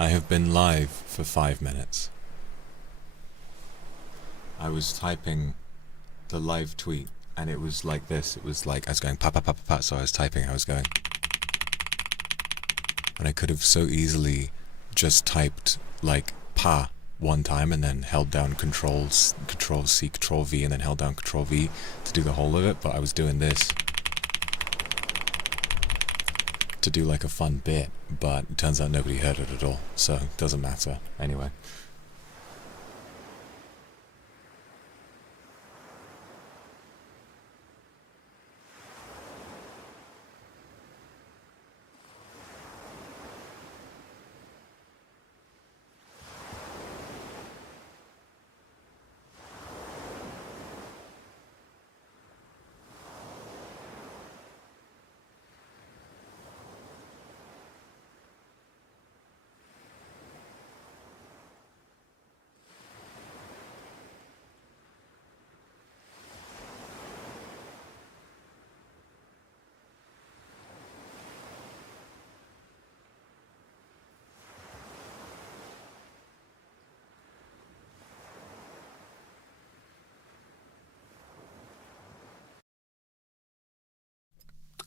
I have been live for 5 minutes. I was typing the live tweet and it was like this. It was like I was going pa pa pa pa pa, so I was typing, I was going. And I could have so easily just typed like pa one time and then held down Control C, Control V, and then held down Control V to do the whole of it, but I was doing this to do like a fun bit, but it turns out nobody heard it at all, so it doesn't matter anyway.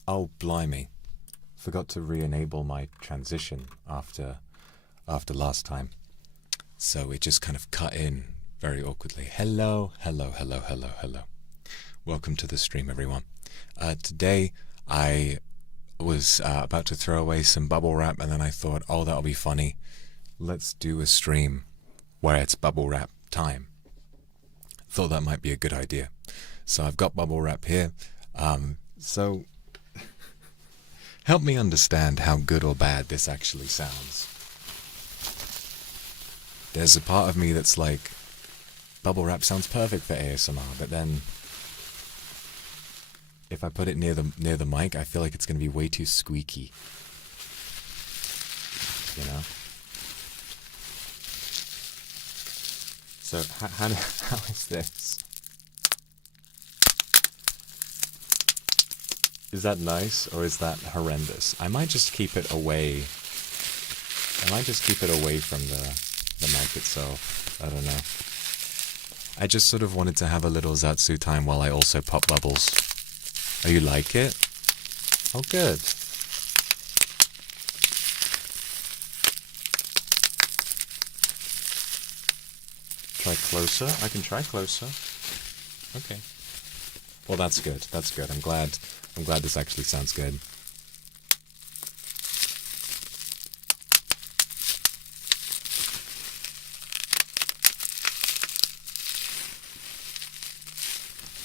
Oh, blimey. Forgot to re-enable my transition after last time. So it just kind of cut in very awkwardly. Hello. Welcome to the stream, everyone. Today I was about to throw away some bubble wrap, and then I thought, oh, that'll be funny. Let's do a stream where it's bubble wrap time. Thought that might be a good idea. So I've got bubble wrap here. So help me understand how good or bad this actually sounds. There's a part of me that's like, bubble wrap sounds perfect for ASMR, but then if I put it near the mic, I feel like it's going to be way too squeaky. You know? So how is this? Is that nice, or is that horrendous? I might just keep it away. I might just keep it away from the mic itself. I don't know. I just sort of wanted to have a little Zatsu time while I also pop bubbles. Oh, you like it? Oh, good. Try closer? I can try closer. Okay. Well, that's good. That's good. I'm glad this actually sounds good.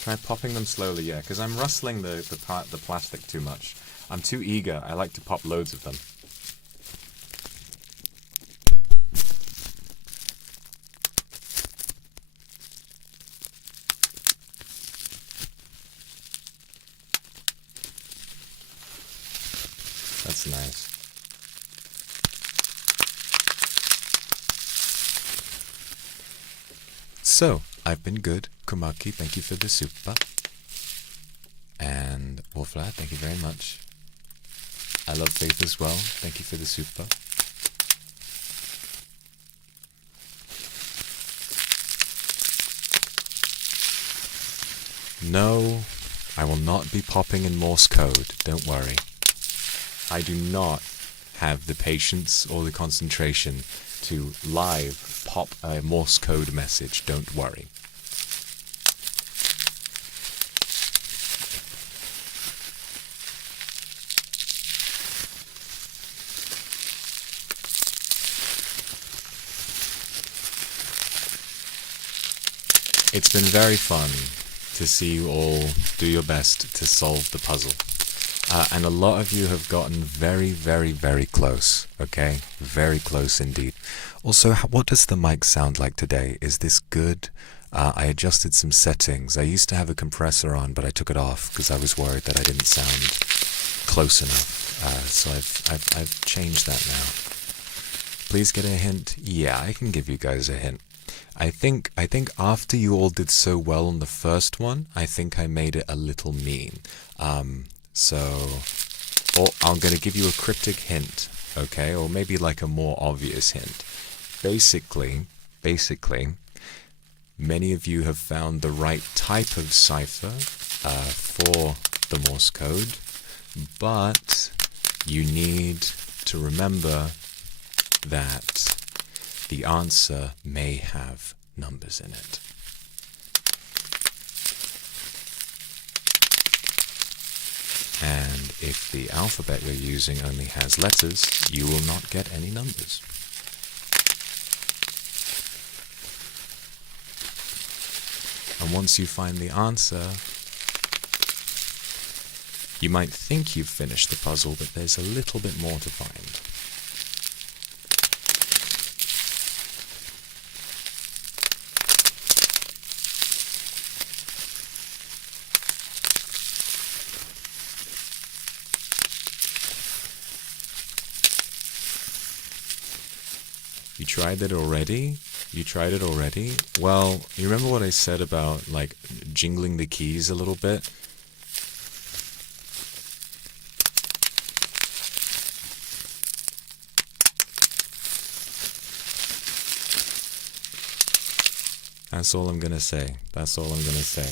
Try popping them slowly, yeah, because I'm rustling the plastic too much. I'm too eager. I like to pop loads of them. That's nice. So, I've been good. Kumaki, thank you for the super. And Wolfla, thank you very much. I love Faith as well. Thank you for the super. No, I will not be popping in Morse code. Don't worry. I do not have the patience or the concentration to live pop a Morse code message. Don't worry. It's been very fun to see you all do your best to solve the puzzle. And a lot of you have gotten very, very, very close, okay? Very close indeed. Also, what does the mic sound like today? Is this good? I adjusted some settings. I used to have a compressor on, but I took it off because I was worried that I didn't sound close enough. So I've changed that now. Please get a hint? Yeah, I can give you guys a hint. I think after you all did so well on the first one, I think I made it a little mean. So I'm going to give you a cryptic hint. okay? Or maybe like a more obvious hint. Basically, many of you have found the right type of cipher for the Morse code, but you need to remember that the answer may have numbers in it. And if the alphabet you're using only has letters, you will not get any numbers. And once you find the answer, you might think you've finished the puzzle, but there's a little bit more to find. You tried it already? You tried it already? Well, you remember what I said about, like, jingling the keys a little bit? That's all I'm gonna say. That's all I'm gonna say.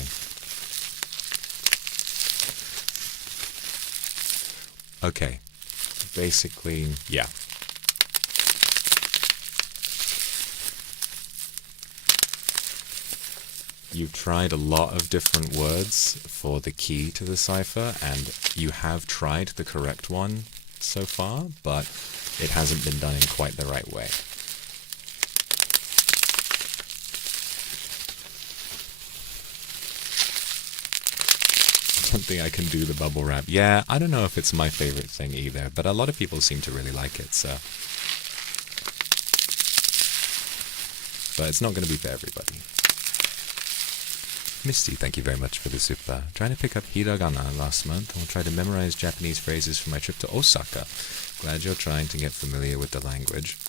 Okay. Basically, yeah. You've tried a lot of different words for the key to the cipher, and you have tried the correct one so far, but it hasn't been done in quite the right way. I don't think I can do the bubble wrap. Yeah, I don't know if it's my favorite thing either, but a lot of people seem to really like it, so. But it's not going to be for everybody. Misty, thank you very much for the super. Trying to pick up hiragana last month. I'll try to memorize Japanese phrases for my trip to Osaka. Glad you're trying to get familiar with the language.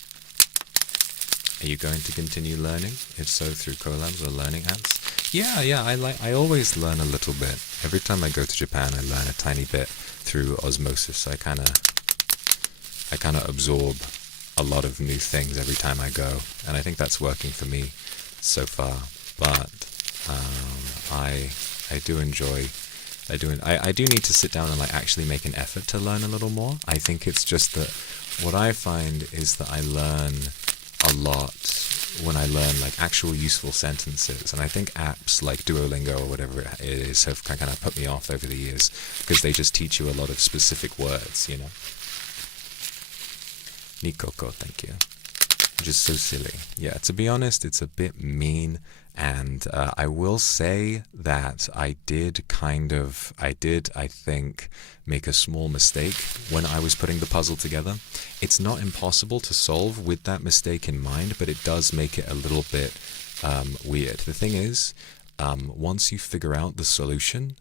Are you going to continue learning? If so, through collabs or learning apps? Yeah, I always learn a little bit. Every time I go to Japan, I learn a tiny bit through osmosis. I kind of absorb a lot of new things every time I go, and I think that's working for me so far. But I do enjoy. I do need to sit down and like actually make an effort to learn a little more. I think it's just that what I find is that I learn a lot when I learn like actual useful sentences, and I think apps like Duolingo or whatever it is have kind of put me off over the years because they just teach you a lot of specific words, you know. Nikoko, thank you. Just so silly. Yeah, to be honest, it's a bit mean, and I will say that I did, I think, make a small mistake when I was putting the puzzle together. It's not impossible to solve with that mistake in mind, but it does make it a little bit weird. The thing is, once you figure out the solution,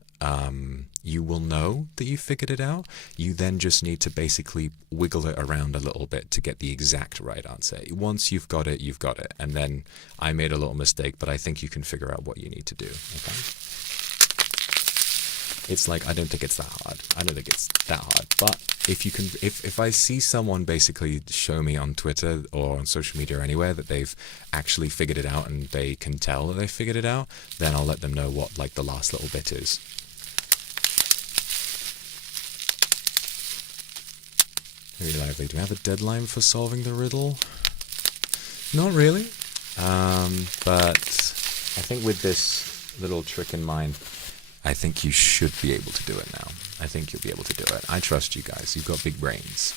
you will know that you figured it out. You then just need to basically wiggle it around a little bit to get the exact right answer. Once you've got it, you've got it. And then I made a little mistake, but I think you can figure out what you need to do. Okay? It's like, I don't think it's that hard. I don't think it's that hard. But if I see someone basically show me on Twitter or on social media or anywhere that they've actually figured it out and they can tell that they figured it out, then I'll let them know what like the last little bit is. Very lively. Do we have a deadline for solving the riddle? Not really. But I think with this little trick in mind, I think you should be able to do it now. I think you'll be able to do it. I trust you guys. You've got big brains.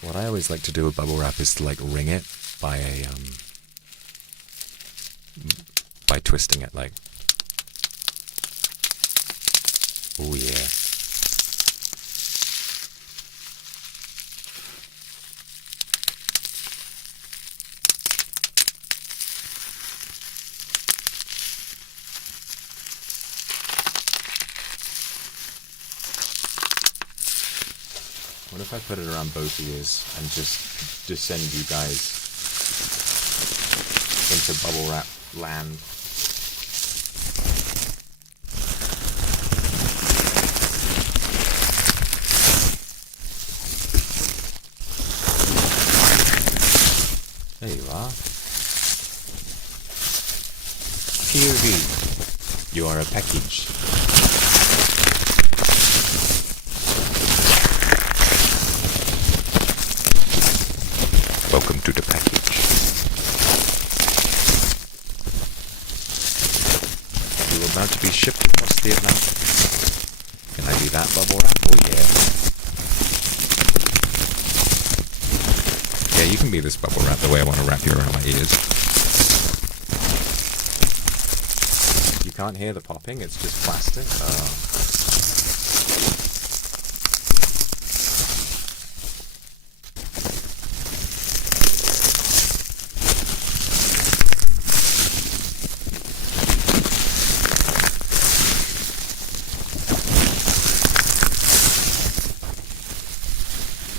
What I always like to do with bubble wrap is to like ring it by twisting it, like. Oh yeah. What if I put it around both ears and just descend you guys into bubble wrap land? There you are. POV. You are a package. Welcome to the package. You're about to be shipped across the Atlantic. Can I do that bubble wrap? Oh yeah. Yeah, you can be this bubble wrap the way I want to wrap you around my ears. You can't hear the popping, it's just plastic.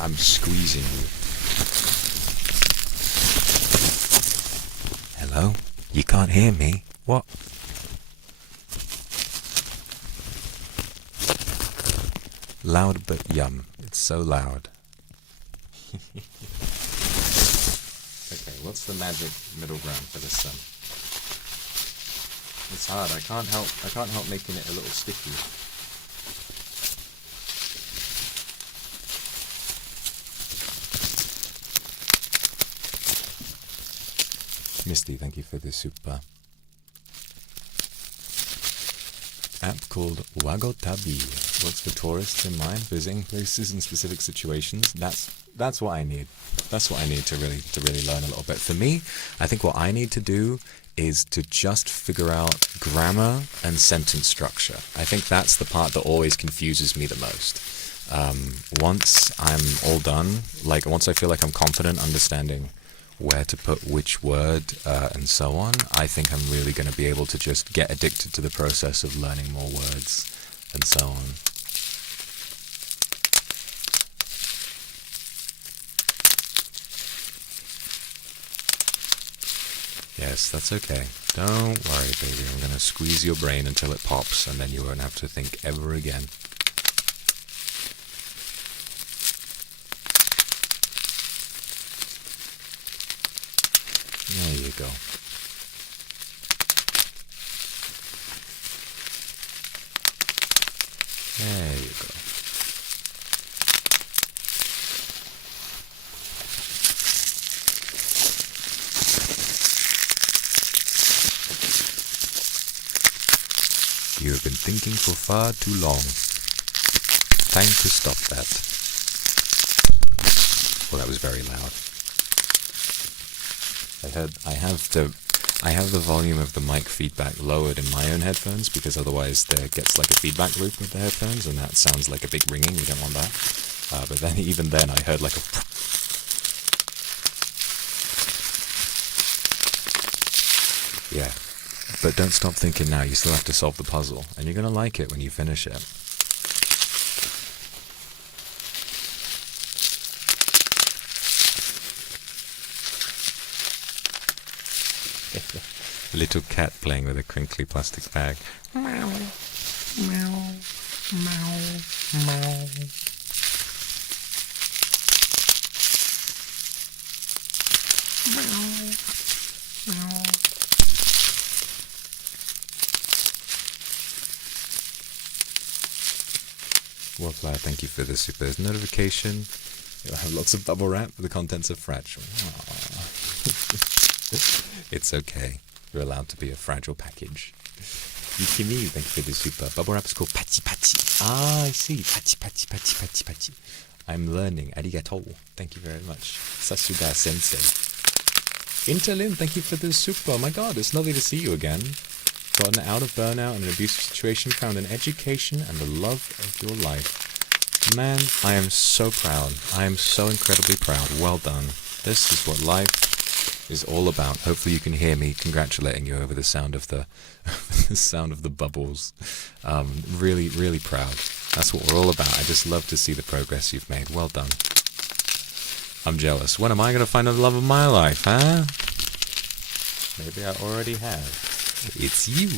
I'm squeezing you. Hello? You can't hear me? What? Loud but yum. It's so loud. Okay, what's the magic middle ground for this then? It's hard. I can't help making it a little sticky. Misty, thank you for the super app called Wagotabi. Works for tourists in mind, visiting places in specific situations. That's what I need. That's what I need to really learn a little bit. For me, I think what I need to do is to just figure out grammar and sentence structure. I think that's the part that always confuses me the most. Once I'm all done, like once I feel like I'm confident understanding where to put which word and so on, I think I'm really going to be able to just get addicted to the process of learning more words and so on. Yes, that's okay. Don't worry, baby. I'm going to squeeze your brain until it pops, and then you won't have to think ever again. There you go. There you go. You have been thinking for far too long. Time to stop that. Well, that was very loud. I have the volume of the mic feedback lowered in my own headphones because otherwise there gets like a feedback loop with the headphones and that sounds like a big ringing. We don't want that. But then even then I heard like a... Yeah. But don't stop thinking now. You still have to solve the puzzle and you're going to like it when you finish it. Little cat playing with a crinkly plastic bag. Meow, meow, meow, meow. Meow, meow. Wallflower, thank you for the super notification. You'll have lots of bubble wrap with the contents of fragile. It's okay. You're allowed to be a fragile package. Yukimi, thank you for the super. Bubble wrap is called Pachi Pachi. Ah, I see. Pachi Pachi Pachi Pachi Pachi. I'm learning. Arigatou. Thank you very much. Sasuda Sensei. Interlim, thank you for the super. Oh my god, it's lovely to see you again. Gotten out of burnout and an abusive situation, found an education and the love of your life. Man, I am so proud. I am so incredibly proud. Well done. This is what life is all about. Hopefully you can hear me congratulating you over the sound of the the sound of the bubbles. Really, really proud. That's what we're all about. I just love to see the progress you've made. Well done. I'm jealous. When am I going to find the love of my life, huh? Maybe I already have. It's you.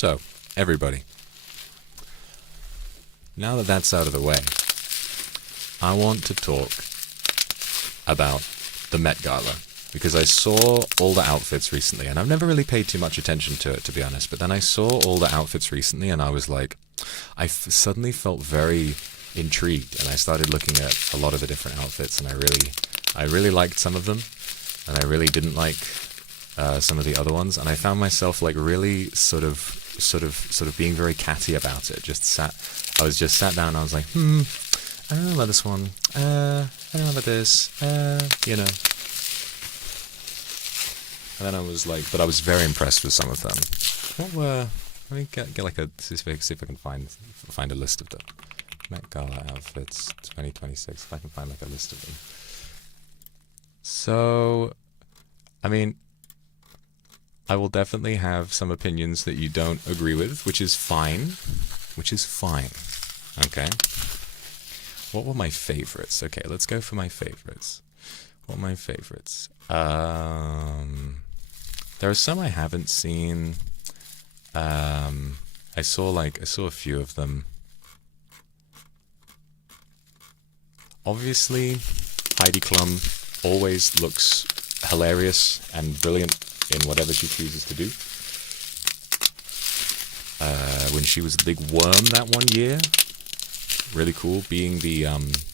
So, everybody, now that that's out of the way, I want to talk about the Met Gala, because I saw all the outfits recently, and I've never really paid too much attention to it, to be honest, but then I saw all the outfits recently, and I was like, suddenly felt very intrigued, and I started looking at a lot of the different outfits, and I really liked some of them, and I really didn't like some of the other ones, and I found myself like really sort of being very catty about it. I was just sat down, and I was like, I don't know about this one, I don't know about this, you know. And then I was like, but I was very impressed with some of them. What were, let me get like see if I can find a list of them. Met Gala outfits 2026, if I can find like a list of them. So, I mean, I will definitely have some opinions that you don't agree with, which is fine. Okay. What were my favorites? Okay, let's go for my favorites. What are my favorites? There are some I haven't seen. I saw a few of them. Obviously, Heidi Klum always looks hilarious and brilliant in whatever she chooses to do. When she was the big worm that one year, really cool. Being the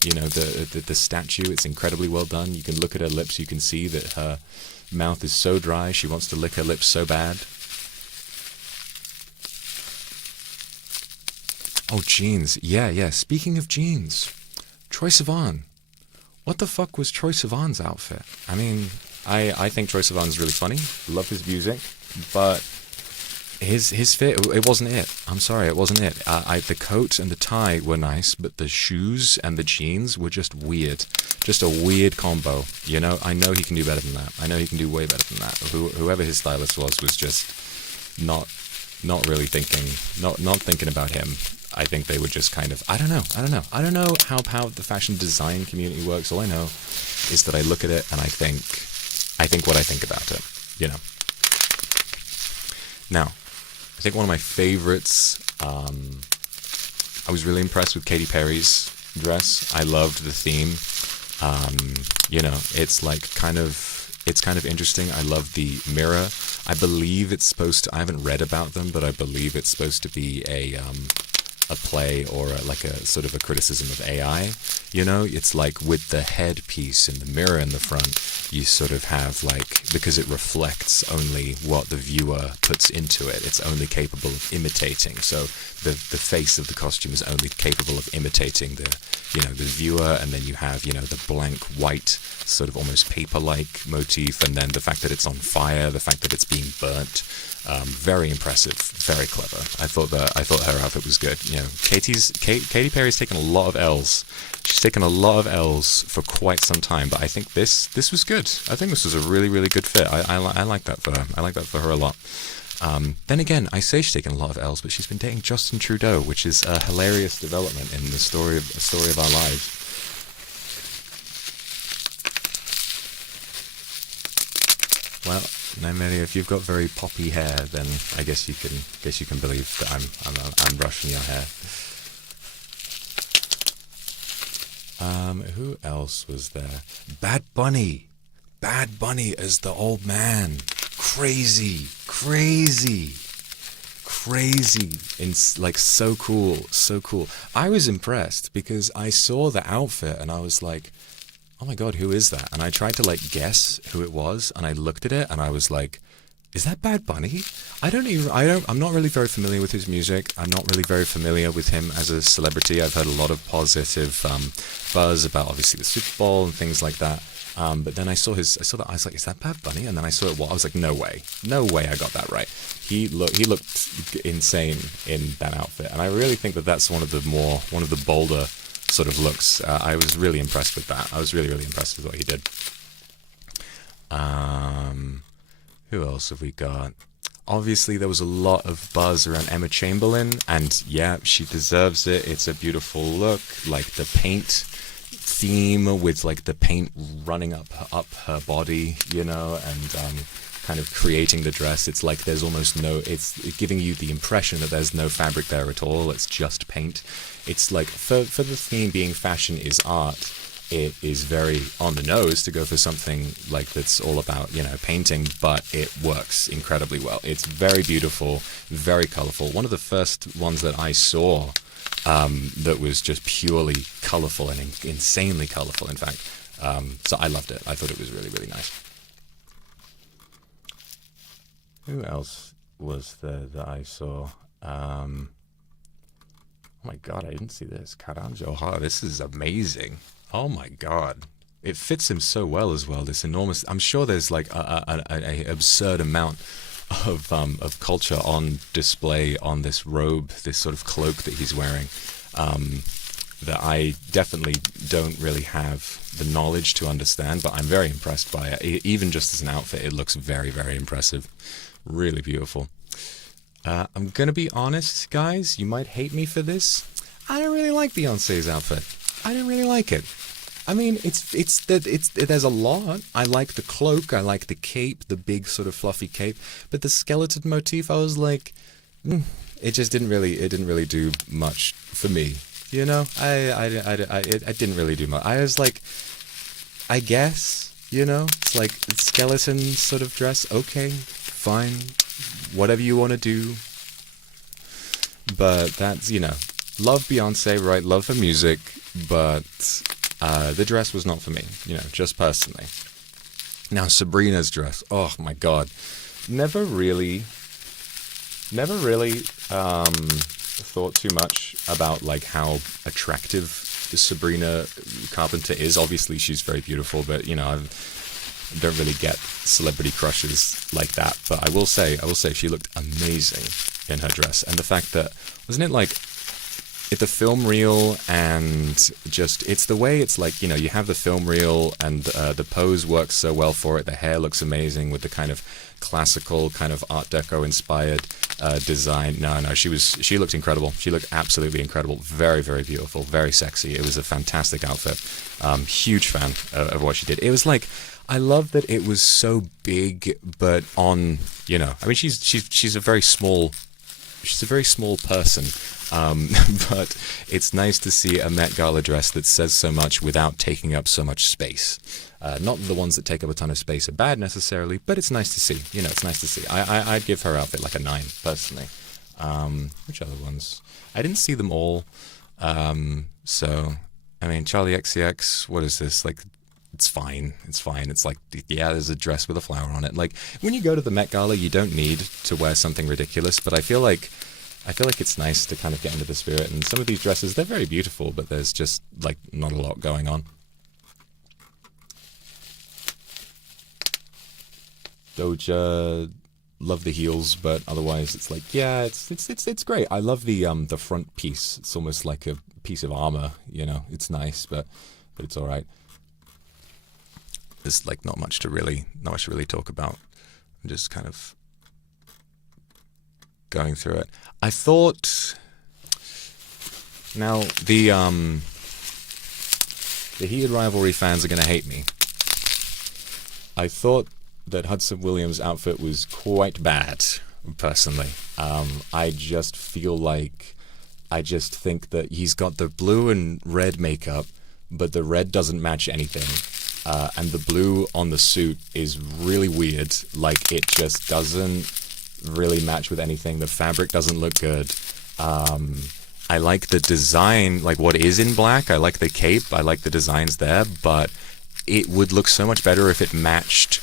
the statue, it's incredibly well done. You can look at her lips, you can see that her mouth is so dry, she wants to lick her lips so bad. Oh, jeans. Yeah. Speaking of jeans, Troye Sivan. What the fuck was Troye Sivan's outfit? I mean, I think Troye Sivan's really funny. Love his music, but his fit, it wasn't it. I'm sorry, it wasn't it. The coat and the tie were nice, but the shoes and the jeans were just weird. Just a weird combo. You know, I know he can do better than that. I know he can do way better than that. Whoever his stylist was just not really thinking, not thinking about him. I think they were just kind of, I don't know how the fashion design community works. All I know is that I look at it and I think what I think about it, you know. Now, I think one of my favorites, I was really impressed with Katy Perry's dress. I loved the theme. You know, it's kind of interesting. I love the mirror. I believe it's supposed to, I haven't read about them, but I believe it's supposed to be a play or like a sort of a criticism of AI. You know, it's like with the headpiece and the mirror in the front, you sort of have like, because it reflects only what the viewer puts into it, it's only capable of imitating. So the face of the costume is only capable of imitating the viewer, and then you have, the blank white sort of almost paper-like motif, and then the fact that it's on fire, the fact that it's being burnt. Very impressive, very clever. I thought her outfit was good. You know, Katy Perry's taken a lot of L's. She's taken a lot of L's for quite some time, but I think this was good. I think this was a really, really good fit. I like that for her. I like that for her a lot. Then again, I say she's taken a lot of L's, but she's been dating Justin Trudeau, which is a hilarious development in the story of our lives. Well, now, Mary, if you've got very poppy hair, then I guess you can believe that I'm brushing your hair. Who else was there? Bad Bunny as the old man. Crazy. It's like so cool. I was impressed because I saw the outfit and I was like, oh my god, who is that? And I tried to like guess who it was, and I looked at it and I was like, is that Bad Bunny? I'm not really very familiar with his music. I'm not really very familiar with him as a celebrity. I've heard a lot of positive buzz about obviously the Super Bowl and things like that. But then I saw that, I was like, is that Bad Bunny? And then I saw it, I was like, no way I got that right. He looked insane in that outfit, and I really think that that's one of the bolder sort of looks. I was really impressed with that. I was really, really impressed with what he did. Who else have we got? Obviously, there was a lot of buzz around Emma Chamberlain, and yeah, she deserves it. It's a beautiful look. Like the paint theme with like the paint running up her body, you know, and kind of creating the dress. It's like there's almost no, it's giving you the impression that there's no fabric there at all. It's just paint. It's like for the theme being fashion is art, it is very on the nose to go for something like that's all about, you know, painting, but it works incredibly well. It's very beautiful, very colorful. One of the first ones that I saw that was just purely colorful and insanely colorful, in fact. So I loved it. I thought it was really, really nice. Who else was there that I saw? Oh my god, I didn't see this. Karan Johar, this is amazing. Oh my god. It fits him so well as well, this enormous... I'm sure there's like a absurd amount of culture on display on this robe, this sort of cloak that he's wearing, that I definitely don't really have the knowledge to understand, but I'm very impressed by it. Even just as an outfit, it looks very, very impressive. Really beautiful. I'm gonna be honest, guys, you might hate me for this. I don't really like Beyonce's outfit. I didn't really like it. I mean, there's a lot. I like the cloak, I like the cape, the big sort of fluffy cape, but the skeleton motif, I was like, it just didn't really do much for me. You know, I didn't really do much. I was like, I guess, you know, it's like skeleton sort of dress. Okay, fine, whatever you want to do. But that's, you know, love Beyonce, right? Love her music, but the dress was not for me, you know, just personally. Now, Sabrina's dress, oh my god. Never really thought too much about like how attractive Sabrina Carpenter is. Obviously, she's very beautiful, but you know, I don't really get celebrity crushes like that. But I will say she looked amazing in her dress, and the fact that, wasn't it like the film reel, and just it's the way it's like, you know, you have the film reel and the pose works so well for it. The hair looks amazing with the kind of classical kind of Art Deco inspired design. No, she looked incredible. She looked absolutely incredible. Very, very beautiful, very sexy. It was a fantastic outfit. Huge fan of what she did. It was like, I love that it was so big, but on, you know, I mean, she's a very small person. But it's nice to see a Met Gala dress that says so much without taking up so much space. Not the ones that take up a ton of space are bad necessarily, but it's nice to see. You know, it's nice to see. I'd give her outfit like a 9, personally. Which other ones? I didn't see them all. So, I mean, Charlie XCX, what is this? Like, it's fine. It's fine. It's like, yeah, there's a dress with a flower on it. Like, when you go to the Met Gala, you don't need to wear something ridiculous, but I feel like it's nice to kind of get into the spirit, and some of these dresses, they're very beautiful, but there's just, like, not a lot going on. Doja, love the heels, but otherwise it's like, yeah, it's great. I love the front piece. It's almost like a piece of armor, you know. It's nice, but it's all right. There's, like, not much to really talk about. I'm just kind of going through it. I thought, now the Heated Rivalry fans are going to hate me. I thought that Hudson Williams' outfit was quite bad, personally. I just think that he's got the blue and red makeup, but the red doesn't match anything. And the blue on the suit is really weird. Like, it just doesn't really match with anything. The fabric doesn't look good. I like the design, like what is in black. I like the cape. I like the designs there, but it would look so much better if it matched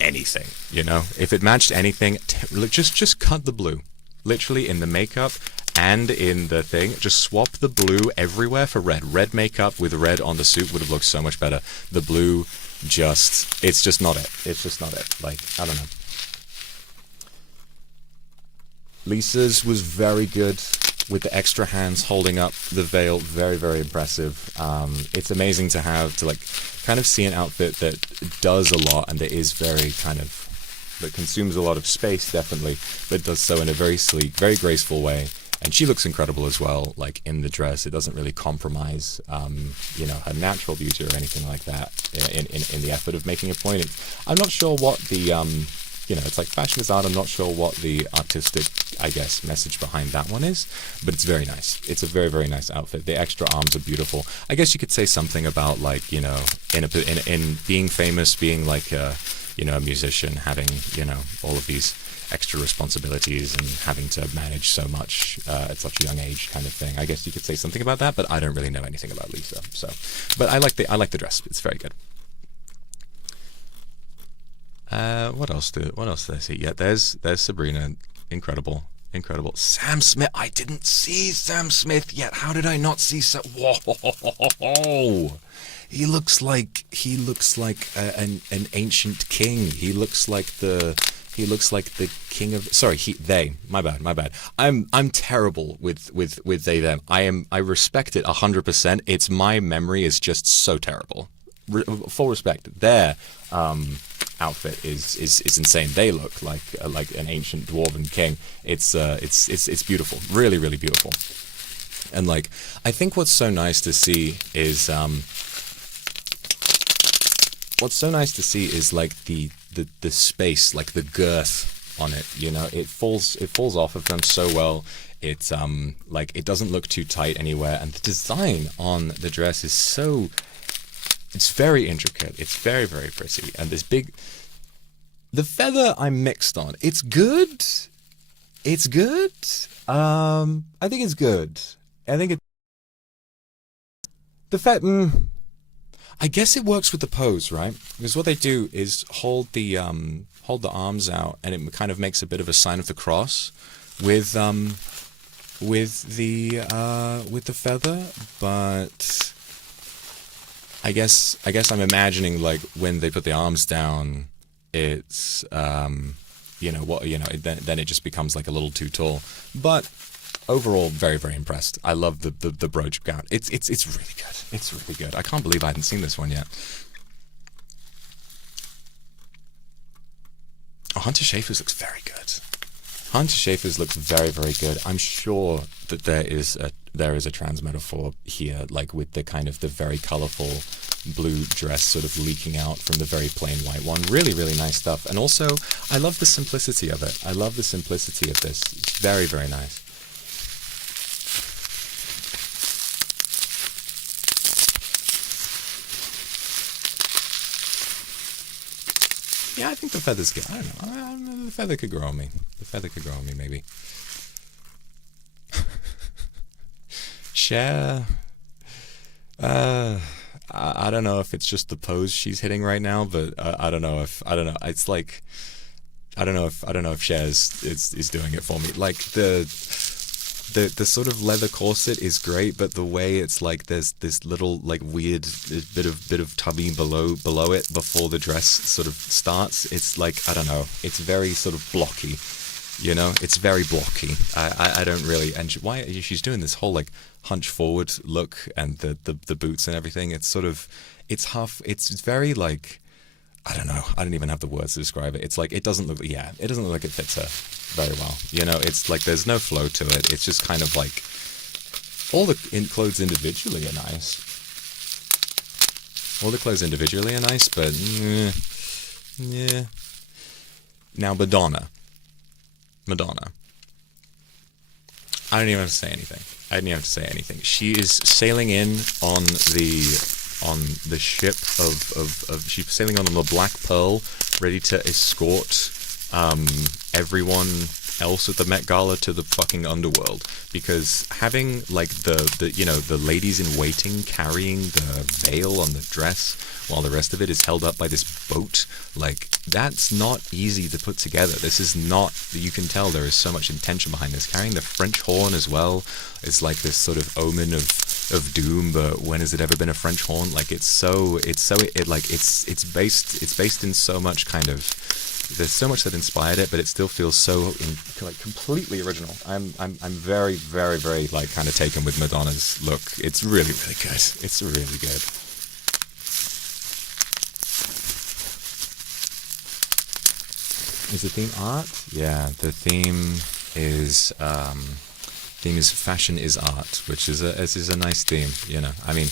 anything, you know? If it matched anything, just cut the blue. Literally, in the makeup and in the thing, just swap the blue everywhere for red. Red makeup with red on the suit would have looked so much better. The blue it's just not it. It's just not it. Like, I don't know. Lisa's was very good with the extra hands holding up the veil. Very, very impressive. It's amazing to like kind of see an outfit that does a lot and that is very kind of, that consumes a lot of space, definitely, but does so in a very sleek, very graceful way. and she looks incredible as well. Like in the dress, it doesn't really compromise, you know, her natural beauty or anything like that. In the effort of making a point, I'm not sure what the you know, it's like fashion is art. I'm not sure what the artistic, I guess, message behind that one is, but it's very nice. It's a very, very nice outfit. The extra arms are beautiful. I guess you could say something about, like, you know, in being famous, being like a, you know, a musician, having, you know, all of these extra responsibilities and having to manage so much at such a young age, kind of thing. I guess you could say something about that, but I don't really know anything about Lisa. So, but I like the dress. It's very good. What else did I see? Yeah, there's Sabrina. Incredible. Sam Smith. I didn't see Sam Smith yet. How did I not see Sam? Whoa! He looks like an ancient king. He looks like the king of. Sorry, they. My bad. I'm terrible with they them. I respect it 100%. It's my memory is just so terrible. Full respect. Their outfit is insane. They look like an ancient dwarven king. It's beautiful. Really, really beautiful. And like, I think what's so nice to see is like the space, like the girth on it. You know, it falls off of them so well. It's like, it doesn't look too tight anywhere, and the design on the dress is so. It's very intricate. It's very, very pretty. And this the feather I'm mixed on. It's good. It's good. I think it's good. I think I guess it works with the pose, right? Because what they do is hold the arms out, and it kind of makes a bit of a sign of the cross with the feather, but I guess I'm imagining, like, when they put the arms down, it's you know what, you know, then it just becomes like a little too tall. But overall, very, very impressed. I love the brooch gown. It's really good. It's really good. I can't believe I hadn't seen this one yet. Oh, Hunter Schafer's looks very good. Hunter Schafer's looks very, very good. I'm sure that there is a trans metaphor here, like with the kind of the very colorful blue dress sort of leaking out from the very plain white one. Really, really nice stuff. And also, I love the simplicity of it. I love the simplicity of this. It's very, very nice. Yeah, I think the feather's good. I don't know. The feather could grow on me. The feather could grow on me, maybe. Cher. I don't know if it's just the pose she's hitting right now, but I don't know. It's like, I don't know if Cher is doing it for me. Like the sort of leather corset is great, but the way it's like there's this little like weird bit of tubbing below it before the dress sort of starts. It's like, I don't know. It's very sort of blocky. You know, it's very blocky. I don't really. And why she's doing this whole like hunch forward look and the boots and everything. It's sort of, it's very like, I don't know. I don't even have the words to describe it. It's like, it doesn't look like it fits her very well. You know, it's like there's no flow to it. It's just kind of like, all the clothes individually are nice. All the clothes individually are nice, but yeah. Now Madonna. I don't even have to say anything. She is sailing in on the ship of she's sailing on the Black Pearl, ready to escort everyone else at the Met Gala to the fucking underworld, because having like the ladies in waiting carrying the veil on the dress while the rest of it is held up by this boat, like, that's not easy to put together. This is not, you can tell there is so much intention behind this. Carrying the French horn as well is like this sort of omen of doom, but when has it ever been a French horn? Like, it's based in so much kind of, there's so much that inspired it, but it still feels so like completely original. I'm very, very, very like kind of taken with Madonna's look. It's really, really good. It's really good. Is the theme art? Yeah, the theme is Theme is fashion is art, which is a nice theme, you know. I mean,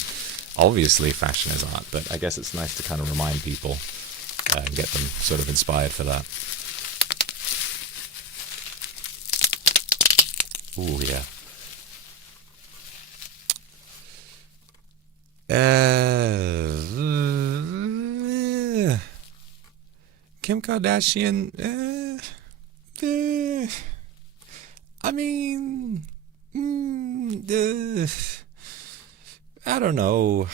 obviously fashion is art, but I guess it's nice to kind of remind people and get them sort of inspired for that. Ooh, yeah. Kim Kardashian, I mean, I don't know.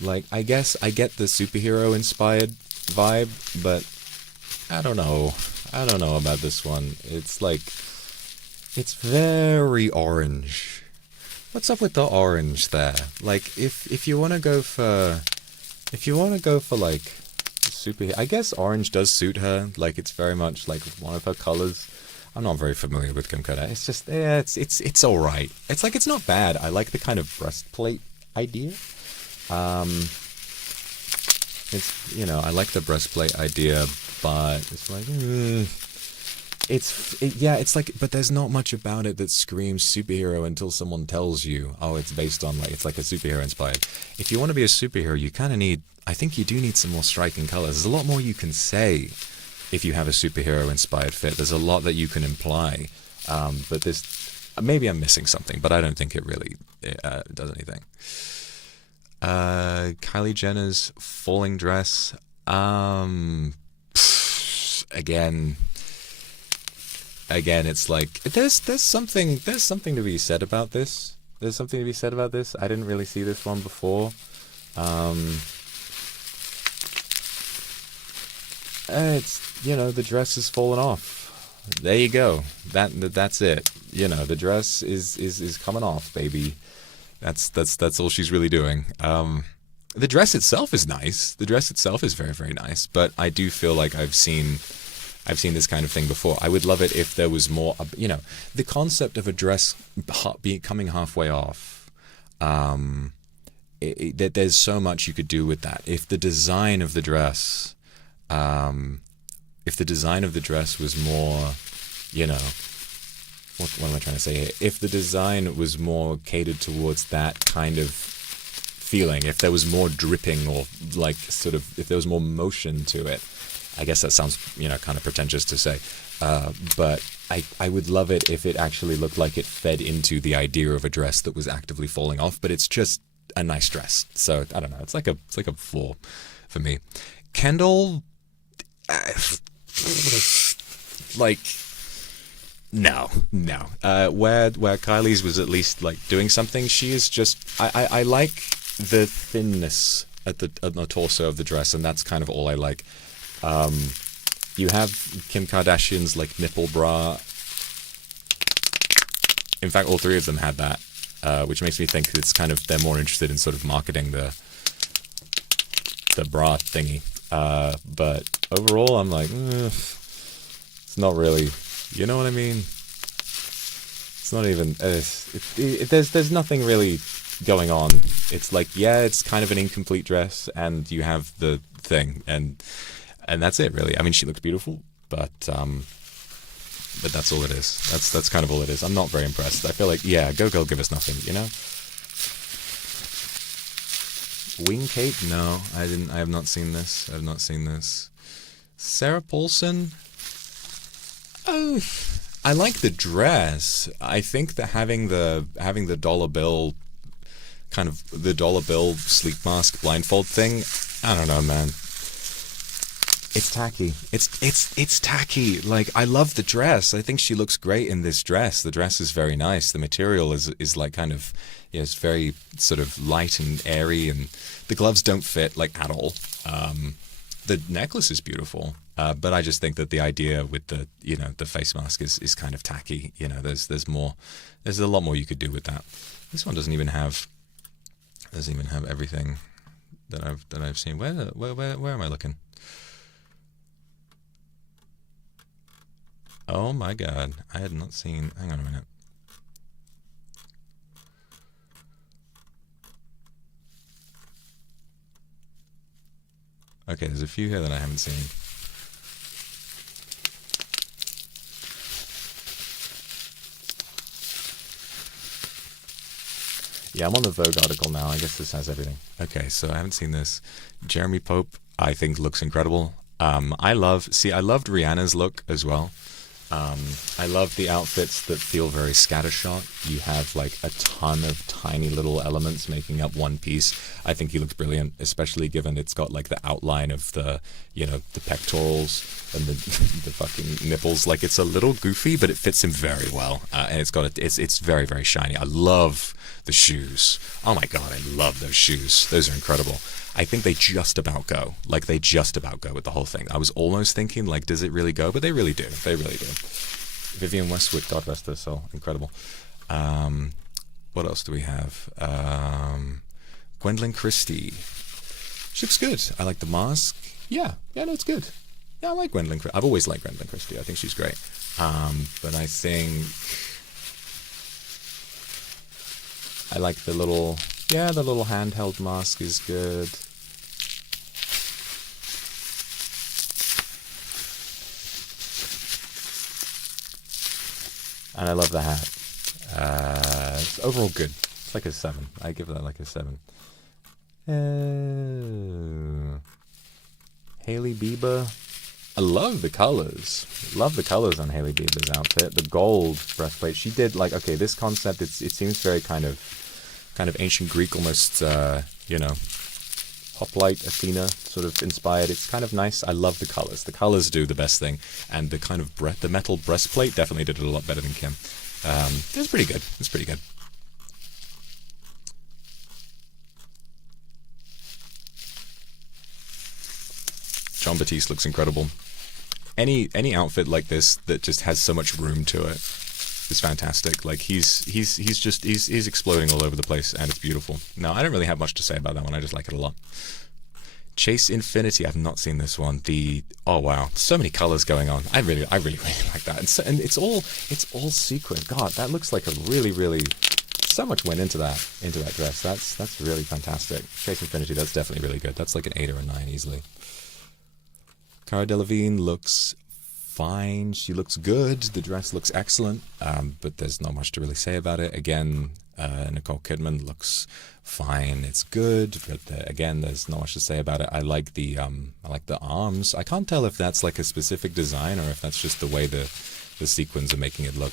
Like, I guess I get the superhero inspired vibe, but I don't know. I don't know about this one. It's like, it's very orange. What's up with the orange there? Like, if you want to go for, like superhero, I guess orange does suit her. Like, it's very much like one of her colors. I'm not very familiar with Kim Kardashian. It's just, yeah, it's all right. It's like, it's not bad. I like the kind of breastplate idea. It's, you know, I like the breastplate idea, but it's like, it's like, but there's not much about it that screams superhero until someone tells you, oh, it's based on, like, it's like a superhero inspired. If you want to be a superhero, you kind of need, I think you do need some more striking colors. There's a lot more you can say if you have a superhero inspired fit. There's a lot that you can imply, but this, maybe I'm missing something, but I don't think it really does anything. Kylie Jenner's falling dress, again, it's like, there's something to be said about this. There's something to be said about this. I didn't really see this one before. It's, you know, the dress has fallen off. There you go. That's it. You know, the dress is coming off, baby. That's all she's really doing. The dress itself is nice. The dress itself is very, very nice. But I do feel like I've seen this kind of thing before. I would love it if there was more, you know, the concept of a dress coming halfway off. There's so much you could do with that. If the design of the dress, was more, you know, what am I trying to say here? If the design was more catered towards that kind of feeling, if there was more dripping, or like sort of, if there was more motion to it, I guess that sounds, you know, kind of pretentious to say, but I would love it if it actually looked like it fed into the idea of a dress that was actively falling off, but it's just a nice dress. So I don't know, it's like a 4 for me. Kendall, like, no. Where Kylie's was at least like doing something, she is just, I like the thinness at the torso of the dress, and that's kind of all I like. You have Kim Kardashian's like nipple bra. In fact, all 3 of them had that, which makes me think it's kind of, they're more interested in sort of marketing the bra thingy. But overall, I'm like, it's not really, you know what I mean? It's not even, there's nothing really going on. It's like, yeah, it's kind of an incomplete dress, and you have the thing, and that's it, really. I mean, she looks beautiful, but that's all it is. That's kind of all it is. I'm not very impressed. I feel like, yeah, Go Girl, give us nothing, you know? Wing cape? No, I have not seen this. I have not seen this. Sarah Paulson? Oh, I like the dress. I think that having the dollar bill, kind of the dollar bill sleep mask blindfold thing, I don't know, man. It's tacky. It's tacky. Like, I love the dress. I think she looks great in this dress. The dress is very nice. The material is like kind of, yeah, it's very sort of light and airy, and the gloves don't fit like at all. The necklace is beautiful, but I just think that the idea with the, you know, the face mask is kind of tacky. You know, there's a lot more you could do with that. This one doesn't even have everything that I've seen. Where am I looking? Oh my god, I had not seen, hang on a minute. Okay, there's a few here that I haven't seen. Yeah, I'm on the Vogue article now. I guess this has everything. Okay, so I haven't seen this. Jeremy Pope, I think, looks incredible. I loved Rihanna's look as well. I love the outfits that feel very scattershot. You have like a ton of tiny little elements making up one piece. I think he looks brilliant, especially given it's got like the outline of the, the pectorals and the the fucking nipples. Like, it's a little goofy, but it fits him very well. And it's very, very shiny. I love the shoes. Oh my god, I love those shoes. Those are incredible. I think they just about go. Like, they just about go with the whole thing. I was almost thinking, like, does it really go? But they really do. They really do. Vivienne Westwood, God rest her soul. Incredible. What else do we have? Gwendolyn Christie. She looks good. I like the mask. Yeah, no, it's good. Yeah, I like Gwendolyn Christie. I've always liked Gwendolyn Christie. I think she's great. But I think I like the little handheld mask is good. And I love the hat. It's overall good. It's like a 7. I give that like a 7. Hailey Bieber. I love the colors. Love the colors on Hailey Bieber's outfit. The gold breastplate. She did like, okay, this concept, it seems very kind of ancient Greek, almost, hoplite Athena sort of inspired. It's kind of nice. I love the colors. The colors do the best thing, and the kind of the metal breastplate definitely did it a lot better than Kim. It's pretty good. It's pretty good. Jean Baptiste looks incredible. Any outfit like this that just has so much room to it is fantastic. Like, he's exploding all over the place, and it's beautiful. No, I don't really have much to say about that one. I just like it a lot. Chase Infinity. I've not seen this one. Oh wow, so many colors going on. I really like that. And it's all sequin. God, that looks like a really so much went into that dress. That's really fantastic. Chase Infinity. That's definitely really good. That's like an 8 or a 9 easily. Cara Delevingne looks fine. She looks good. The dress looks excellent, but there's not much to really say about it. Again, Nicole Kidman looks fine. It's good, but again, there's not much to say about it. I like the arms. I can't tell if that's like a specific design or if that's just the way the sequins are making it look.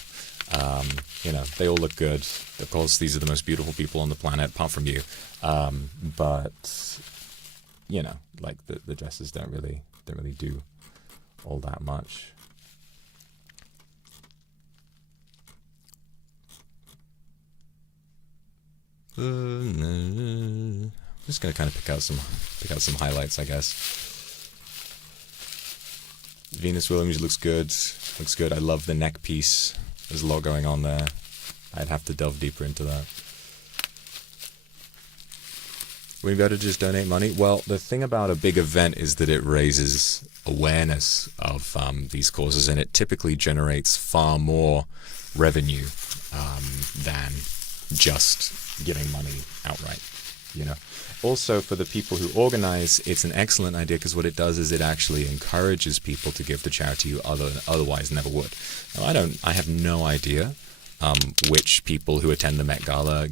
They all look good. Of course, these are the most beautiful people on the planet, apart from you. But like the dresses don't really do all that much. I'm just gonna kind of pick out some highlights, I guess. Venus Williams looks good. I love the neck piece. There's a lot going on there. I'd have to delve deeper into that. Will you be able to just donate money? Well, the thing about a big event is that it raises awareness of these causes, and it typically generates far more revenue than just giving money outright. Also, for the people who organize, it's an excellent idea, because what it does is it actually encourages people to give to charity who otherwise never would. Now, I have no idea which people who attend the Met Gala,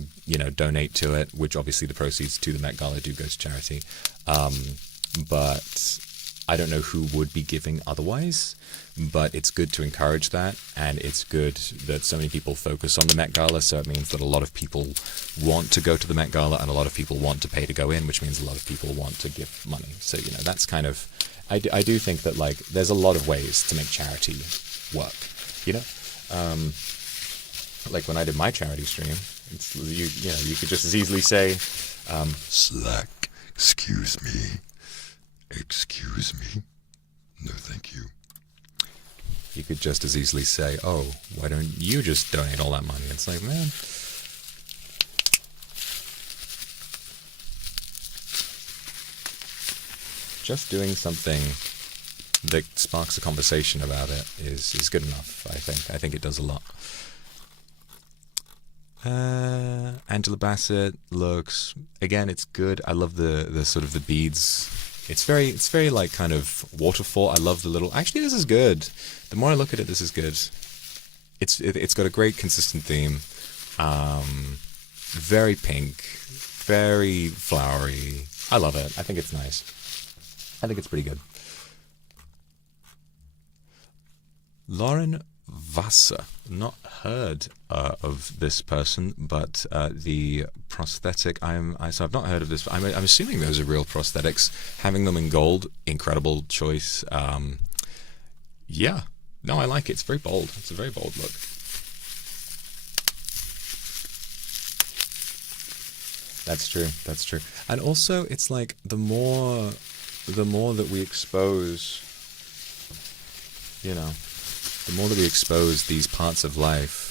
donate to it, which obviously the proceeds to the Met Gala do go to charity. But I don't know who would be giving otherwise, but it's good to encourage that, and it's good that so many people focus on the Met Gala, so it means that a lot of people want to go to the Met Gala, and a lot of people want to pay to go in, which means a lot of people want to give money. So, that's kind of, I do think that, like, there's a lot of ways to make charity work, like when I did my charity stream, you could just as easily say, Slack, excuse me, no thank you. You could just as easily say, oh, why don't you just donate all that money? It's like, man, just doing something that sparks a conversation about it is good enough, I think. I think it does a lot. Angela Bassett looks, again, it's good. I love the sort of the beads. It's very like kind of waterfall. I love the little, actually this is good. The more I look at it, this is good. It's got a great consistent theme. very pink, very flowery. I love it. I think it's nice. I think it's pretty good. Lauren Wasser. Not heard of this person, but the prosthetic. So I've not heard of this. I'm assuming those are real prosthetics. Having them in gold, incredible choice. Yeah, no, I like it. It's very bold. It's a very bold look. That's true. That's true. And also, it's like the more that we expose, the more that we expose these parts of life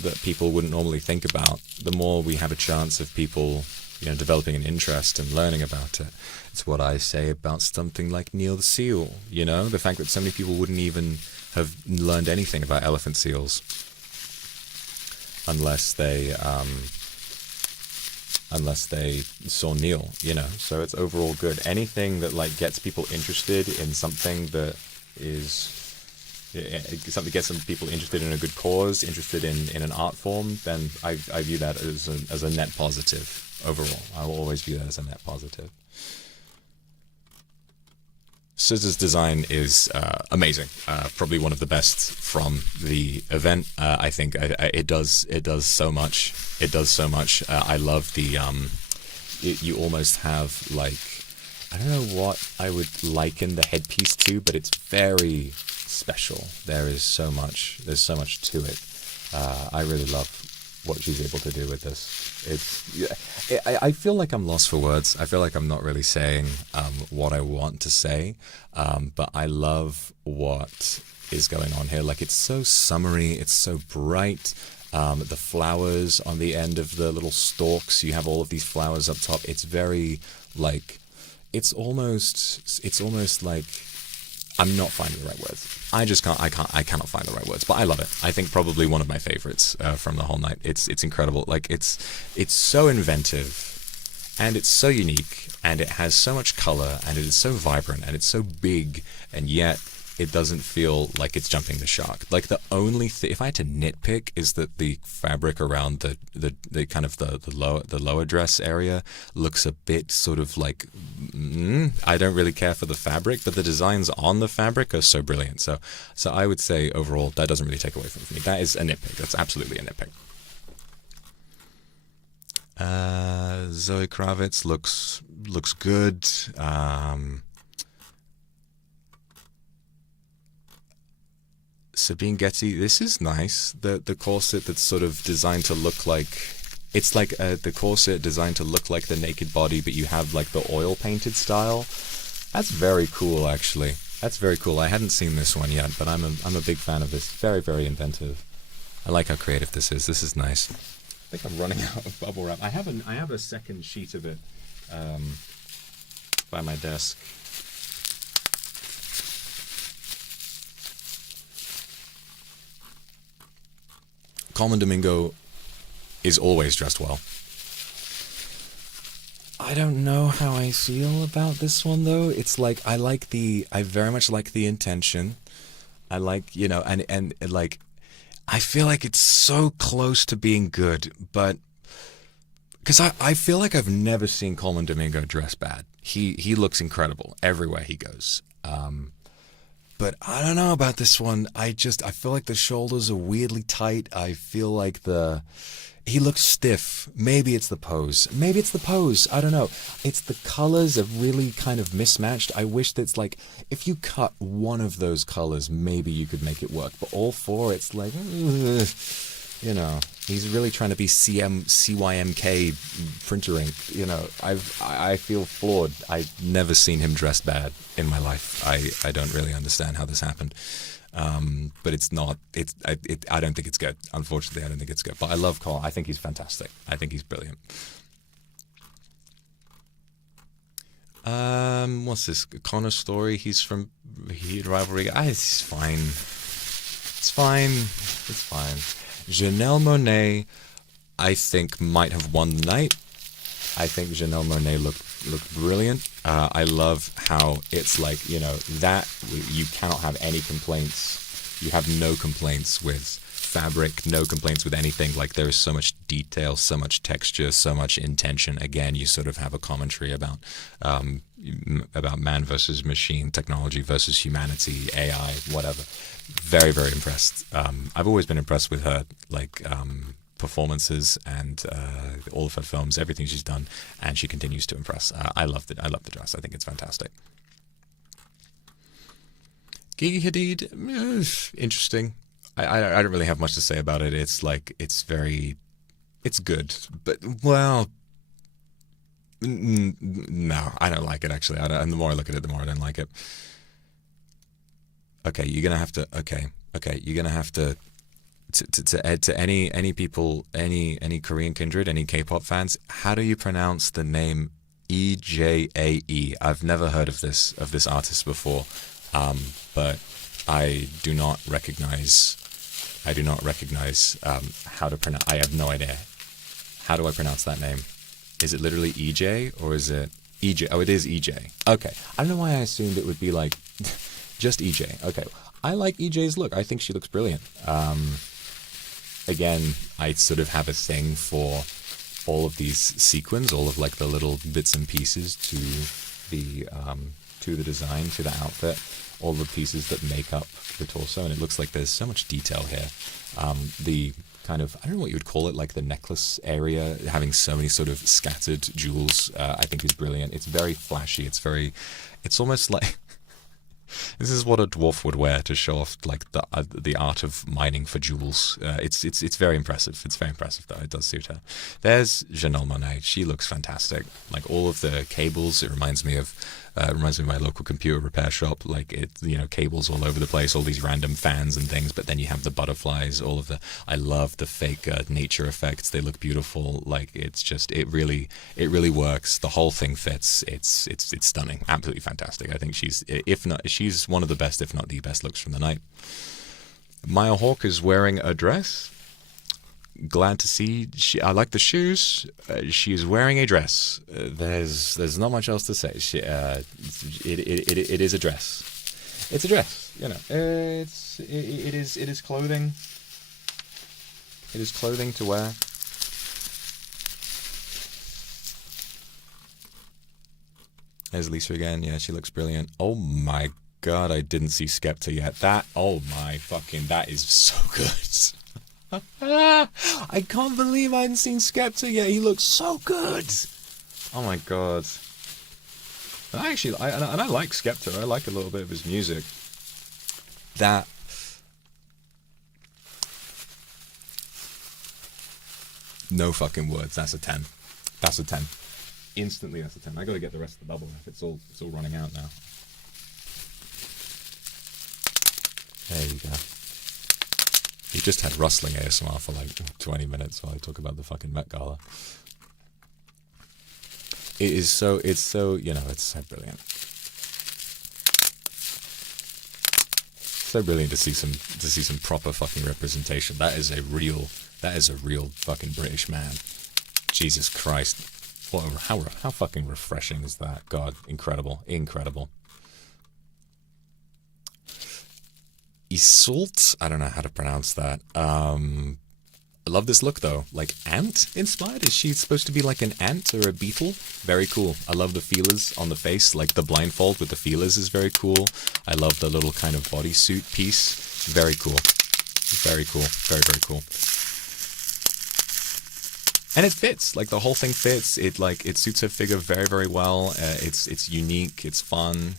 that people wouldn't normally think about, the more we have a chance of people, developing an interest and learning about it. It's what I say about something like Neil the seal, the fact that so many people wouldn't even have learned anything about elephant seals unless they saw Neil, so it's overall good. Anything that gets people interested in something that is something gets some people interested in a good cause, interested in an art form, then I view that as a net positive overall. I will always view that as a net positive. Scissors design is amazing. Probably one of the best from the event. I think it does so much. It does so much. I love the you almost have I don't know what I would liken the headpiece to, but it's very special. There's so much to it. I really love what she's able to do with this. I feel like I'm lost for words. I feel like I'm not really saying what I want to say, but I love what is going on here. It's so summery, it's so bright. The flowers on the end of the little stalks, you have all of these flowers up top. It's very it's almost like, I'm not finding the right words. I cannot find the right words, but I love it. I think probably one of my favorites from the whole night. It's incredible. It's so inventive, and it's so unique, and it has so much color, and it is so vibrant, and it's so big, and yet it doesn't feel like it's jumping the shark. The only thing, if I had to nitpick, is that the fabric around the kind of the lower dress area looks a bit sort of I don't really care for the fabric, but the designs on the fabric are so brilliant. So I would say overall that doesn't really take away from me. That is a nitpick. That's absolutely a nitpick. Zoe Kravitz looks good. Sabine Getty, this is nice. The corset that's sort of designed to look like, it's the corset designed to look like the naked body, but you have the oil painted style. That's very cool, actually. That's very cool. I hadn't seen this one yet, but I'm a big fan of this. Very, very inventive. I like how creative this is. This is nice. I think I'm running out of bubble wrap. I have a second sheet of it by my desk. Coleman Domingo is always dressed well. I don't know how I feel about this one, though. It's I very much like the intention. I like, and I feel like it's so close to being good, but because I feel like I've never seen Coleman Domingo dress bad. He looks incredible everywhere he goes. But I don't know about this one. I feel like the shoulders are weirdly tight. I feel like he looks stiff. Maybe it's the pose. I don't know. It's the colors are really kind of mismatched. I wish that's if you cut one of those colors, maybe you could make it work. But all four, it's he's really trying to be CYMK printer ink. I feel flawed. I've never seen him dressed bad in my life. I don't really understand how this happened. But it's not. I don't think it's good. Unfortunately, I don't think it's good. But I love Cole. I think he's fantastic. I think he's brilliant. What's this? Connor Story. He's from Heat Rivalry. It's fine. It's fine. Janelle Monáe, I think, might have won the night. I think Janelle Monáe looked brilliant. I love how it's that you cannot have any complaints. You have no complaints with fabric, no complaints with anything. Like there is so much detail, so much texture, so much intention. Again, you sort of have a commentary about man versus machine, technology versus humanity, AI, whatever. Very, very impressed. I've always been impressed with her, like performances and all of her films, everything she's done, and she continues to impress. I love it. I love the dress. I think it's fantastic. Gigi Hadid, interesting. I don't really have much to say about it. It's like, it's good, but, well, no, I don't like it, actually. And the more I look at it, the more I don't like it. Okay, you're gonna have to, you're gonna have to any people, any Korean kindred, any K-pop fans, how do you pronounce the name EJAE? I've never heard of this artist before. But I do not recognize how to pronounce. I have no idea. How do I pronounce that name? Is it literally EJ or is it EJ? Oh, it is EJ. Okay. I don't know why I assumed it would be like just EJ. Okay. I like EJ's look. I think she looks brilliant. Again, I sort of have a thing for all of these sequins, all of like the little bits and pieces to the design, to the outfit, all the pieces that make up the torso, and it looks like there's so much detail here. The kind of, I don't know what you would call it, like the necklace area, having so many sort of scattered jewels, I think is brilliant. It's very flashy. It's almost like, this is what a dwarf would wear to show off like the art of mining for jewels. It's very impressive. It's very impressive, though. It does suit her. There's Janelle Monáe. She looks fantastic. Like all of the cables, it reminds me of my local computer repair shop. Like cables all over the place, all these random fans and things. But then you have the butterflies. I love the fake nature effects. They look beautiful. Like it really works. The whole thing fits. It's stunning. Absolutely fantastic. I think she's one of the best, if not the best, looks from the night. Maya Hawke is wearing a dress. Glad to see. I like the shoes. She is wearing a dress. There's not much else to say. It is a dress. It's a dress. It is clothing. It is clothing to wear. There's Lisa again. Yeah, she looks brilliant. Oh my God, I didn't see Skepta yet. That is so good. I can't believe I hadn't seen Skepta yet. He looks so good. Oh my God. And I like Skepta. I like a little bit of his music. That. No fucking words. That's a 10. That's a 10. Instantly, that's a 10. I gotta get the rest of the bubble wrap. It's all running out now. There you go. He just had rustling ASMR for like 20 minutes while I talk about the fucking Met Gala. It's so brilliant. So brilliant to see some proper fucking representation. That is a real fucking British man. Jesus Christ. How fucking refreshing is that? God, incredible. Isolt, I don't know how to pronounce that. I love this look though, like ant inspired. Is she supposed to be like an ant or a beetle? Very cool. I love the feelers on the face, like the blindfold with the feelers is very cool. I love the little kind of bodysuit piece. Very cool. Very cool. Very, very cool. And it fits, like the whole thing fits. It suits her figure very, very well. It's unique. It's fun.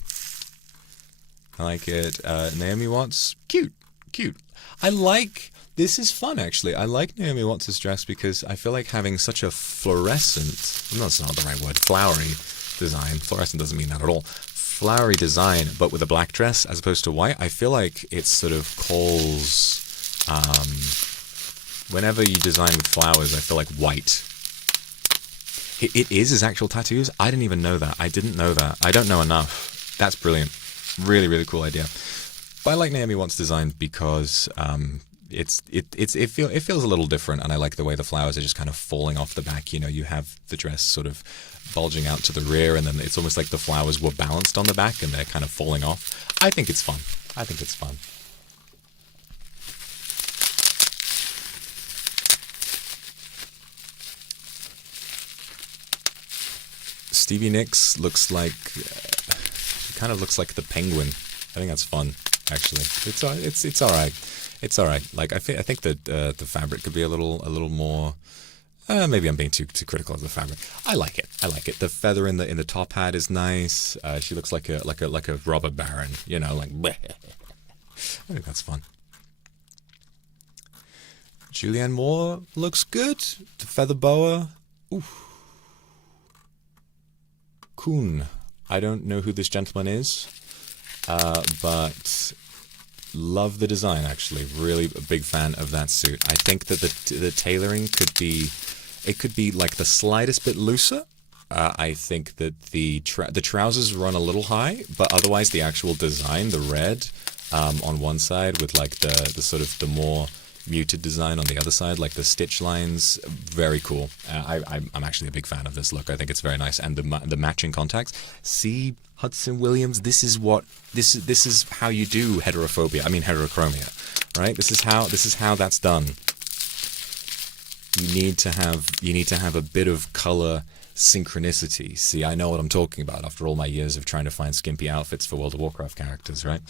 I like it. Naomi Watts, cute. This is fun actually. I like Naomi Watts' dress because I feel like having such a fluorescent, no, that's not the right word, flowery design. Fluorescent doesn't mean that at all. Flowery design, but with a black dress as opposed to white. I feel like it sort of calls, whenever you design with flowers, I feel like white. It is his actual tattoos? I didn't even know that. I didn't know that. I don't know enough. That's brilliant. Really, really cool idea. But I like Naomi Watts' design because it feels a little different, and I like the way the flowers are just kind of falling off the back. You have the dress sort of bulging out to the rear, and then it's almost like the flowers were balanced on the back and they're kind of falling off. I think it's fun. Stevie Nicks looks like, kind of looks like the Penguin. I think that's fun, actually. It's all right. It's all right. Like I think that the fabric could be a little more. Maybe I'm being too critical of the fabric. I like it. The feather in the top hat is nice. She looks like a robber baron. You know, like. Bleh. I think that's fun. Julianne Moore looks good. The feather boa. Oof. Kuhn. I don't know who this gentleman is, but love the design, actually. Really a big fan of that suit. I think that the tailoring could be like the slightest bit looser. I think that the trousers run a little high, but otherwise the actual design, the red on one side with like the sort of the more muted design on the other side, like the stitch lines, very cool. I'm actually a big fan of this look. I think it's very nice, and the matching contacts. See, Hudson Williams, this is how you do heterophobia. I mean heterochromia, right? This is how that's done. You need to have a bit of color synchronicity. See, I know what I'm talking about after all my years of trying to find skimpy outfits for World of Warcraft characters, right?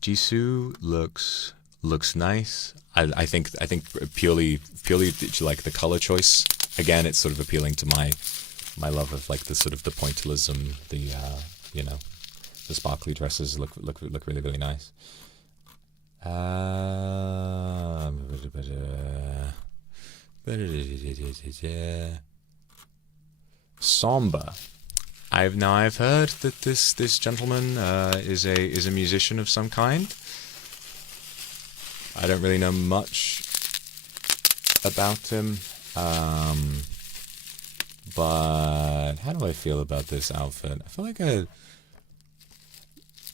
Jisoo looks nice. I think purely like the color choice. Again, it's sort of appealing to my love of like the sort of the pointillism, the the sparkly dresses look really, really nice. Somber. I've heard that this gentleman is a musician of some kind. I don't really know much about him, but how do I feel about this outfit? I feel like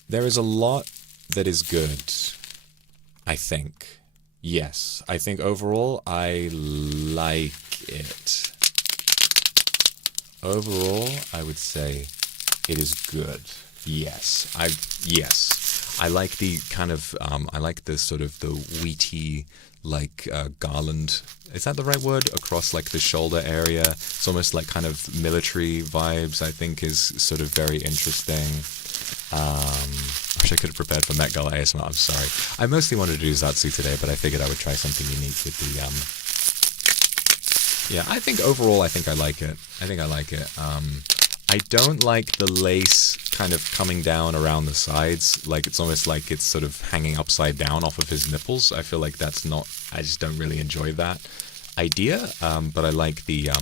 there is a lot that is good. I think. Yes, I think overall I like it. Overall, I would say it is good. Yes, I like the kind of I like the sort of the wheaty like garland. Is that the right word? Across like the shoulder area. It's almost like kind of military vibes. I think is sort of very interesting. I wish I could have prepared for Met Gala ASMR. I'm sorry. I mostly wanted to do Zatsu today, but I figured I would try something unique with the yeah, I think overall, I like it. I don't like the lace kind of coming down around the sides. Like, it's almost like it's sort of hanging upside down off of his nipples. I feel like that's not, I just don't really enjoy that idea. But I like the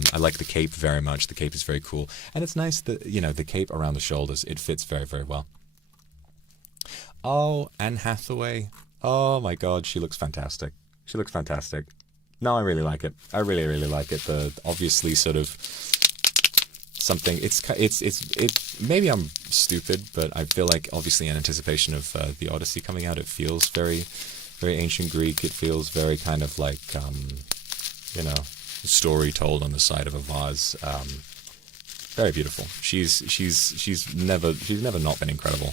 cape very much. The cape is very cool. And it's nice that, you know, the cape around the shoulders, it fits very, very well. Oh, Anne Hathaway. Oh my God, she looks fantastic. She looks fantastic. No, I really like it. I really, really like it. The obviously sort of something. It's maybe I'm stupid, but I feel like obviously in anticipation of the Odyssey coming out, it feels very, very ancient Greek. It feels very kind of like you know, story told on the side of a vase. Very beautiful. She's never not been incredible.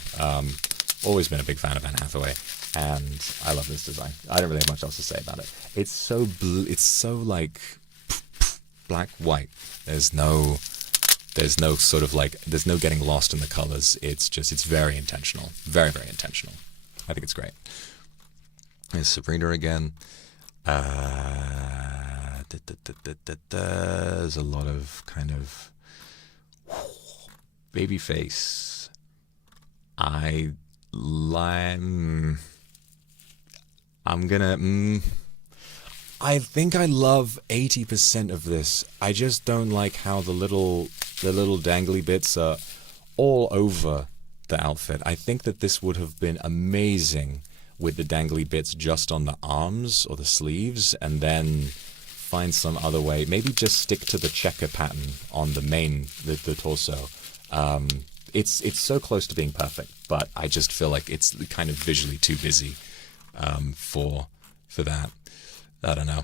Always been a big fan of Anne Hathaway. And I love this design. I don't really have much else to say about it. It's so blue. It's so like black, white. There's no sort of like, there's no getting lost in the colors. It's very intentional. Very, very intentional. I think it's great. There's Sabrina again. There's a lot of kind of baby face. I think I love 80% of this. I just don't like how the little dangly bits are all over the outfit. I think that this would have been amazing with the dangly bits just on the arms or the sleeves, and then find some other way. Maybe just stick to the checker pattern on the main, the torso. It's so close to being perfect, but I just feel like it's kind of visually too busy for that. I don't know.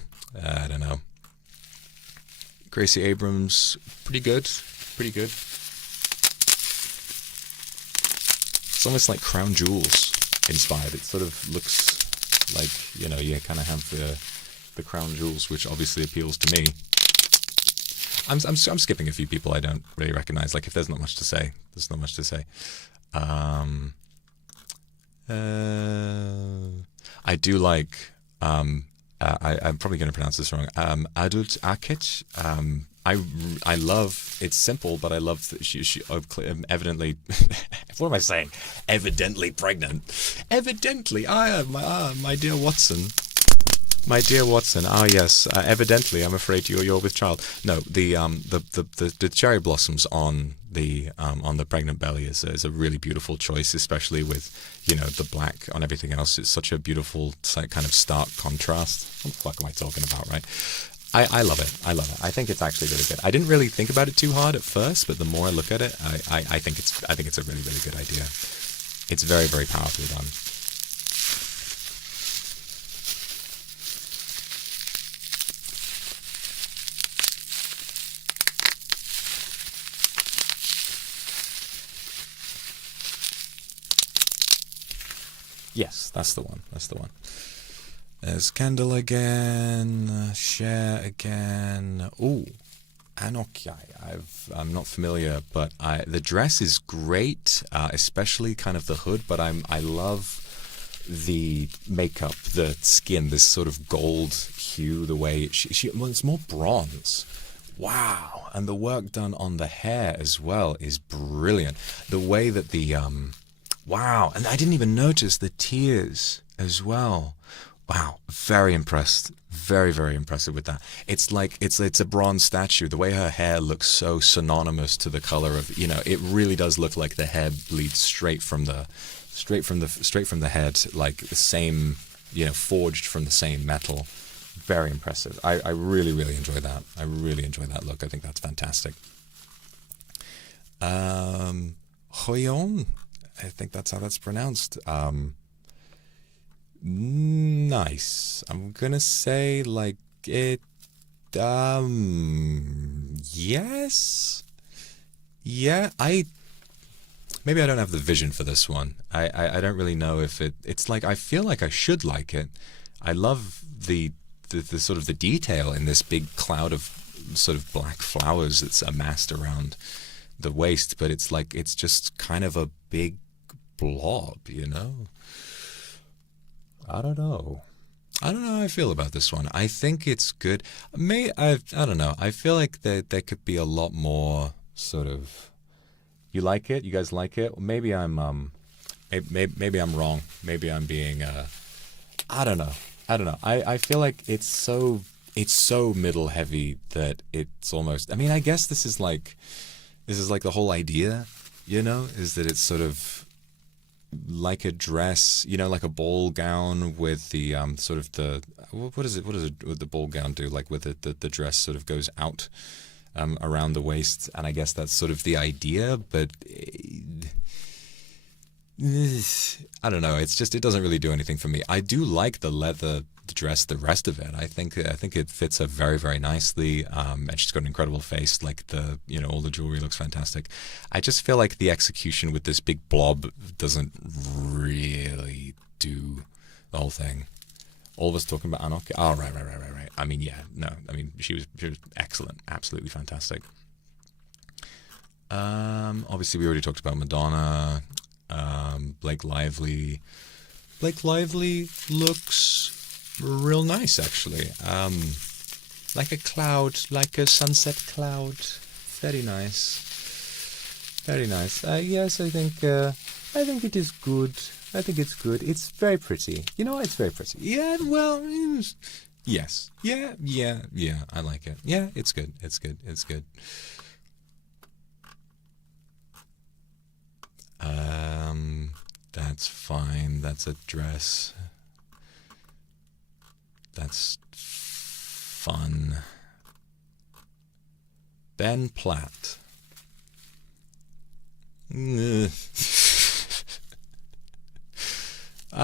Gracie Abrams, pretty good. It's almost like Crown Jewels inspired. It sort of looks like, you know, you kind of have the Crown Jewels, which obviously appeals to me. I'm skipping a few people I don't really recognize. Like if there's not much to say, there's not much to say. I do like. I'm probably going to pronounce this wrong. Adult Akic. I love. It's simple, but I love that she evidently. What am I saying? Evidently pregnant. Evidently, my dear Watson. My dear Watson, yes, evidently, I'm afraid you're with child. No, the cherry blossoms on the pregnant belly is a really beautiful choice, especially with, you know, the black on everything else. It's such a beautiful kind of stark contrast. What the fuck am I talking about, right? I love it. I love it. I think it's actually really good. I didn't really think about it too hard at first, but the more I look at it, I think it's a really, really good idea. It's very, very powerfully done. Yes, that's the one. That's the one. There's Kendall again. Share again. Ooh, Anokai. I'm not familiar, but the dress is great, especially kind of the hood. But I love the makeup, the skin, this sort of gold hue. The way well, it's more bronze. Wow, and the work done on the hair as well is brilliant. The way that the wow, and I didn't even notice the tears as well. Wow, very impressed. Very, very impressive with that. It's like it's a bronze statue. The way her hair looks so synonymous to the color of, you know, it really does look like the hair bleeds straight from the head, like the same, you know, forged from the same metal. Very impressive. I really, really enjoy that. I really enjoy that look. I think that's fantastic. Hoyon, I think that's how that's pronounced. Nice. I'm gonna say like it. Yes. Yeah. Maybe I don't have the vision for this one. I don't really know if it's like I feel like I should like it. I love the sort of the detail in this big cloud of sort of black flowers that's amassed around the waist, but it's like it's just kind of a big blob, you know. I don't know how I feel about this one. I think it's good. I don't know. I feel like there could be a lot more sort of. You like it? You guys like it? Maybe I'm maybe I'm wrong. Maybe I'm being I don't know. I feel like it's so middle heavy that it's almost. I mean, I guess this is like the whole idea, you know, is that it's sort of like a dress, you know, like a ball gown with the sort of the what does the ball gown do? Like with the dress sort of goes out around the waist, and I guess that's sort of the idea, but I don't know. It's just it doesn't really do anything for me. I do like the leather dress, the rest of it. I think it fits her very, very nicely, and she's got an incredible face. Like all the jewelry looks fantastic. I just feel like the execution with this big blob doesn't really do the whole thing. All of us talking about Anok. Oh, right. I mean, yeah, no. I mean, she was excellent, absolutely fantastic. Obviously, we already talked about Madonna. Blake Lively. Blake Lively looks real nice, actually. Like a cloud, like a sunset cloud. Very nice. Very nice. Yes, I think it is good. I think it's good. It's very pretty. You know, it's very pretty. Yeah, well, yes. Yeah, I like it. Yeah, it's good. It's good. That's fine. That's a dress. That's fun. Ben Platt. I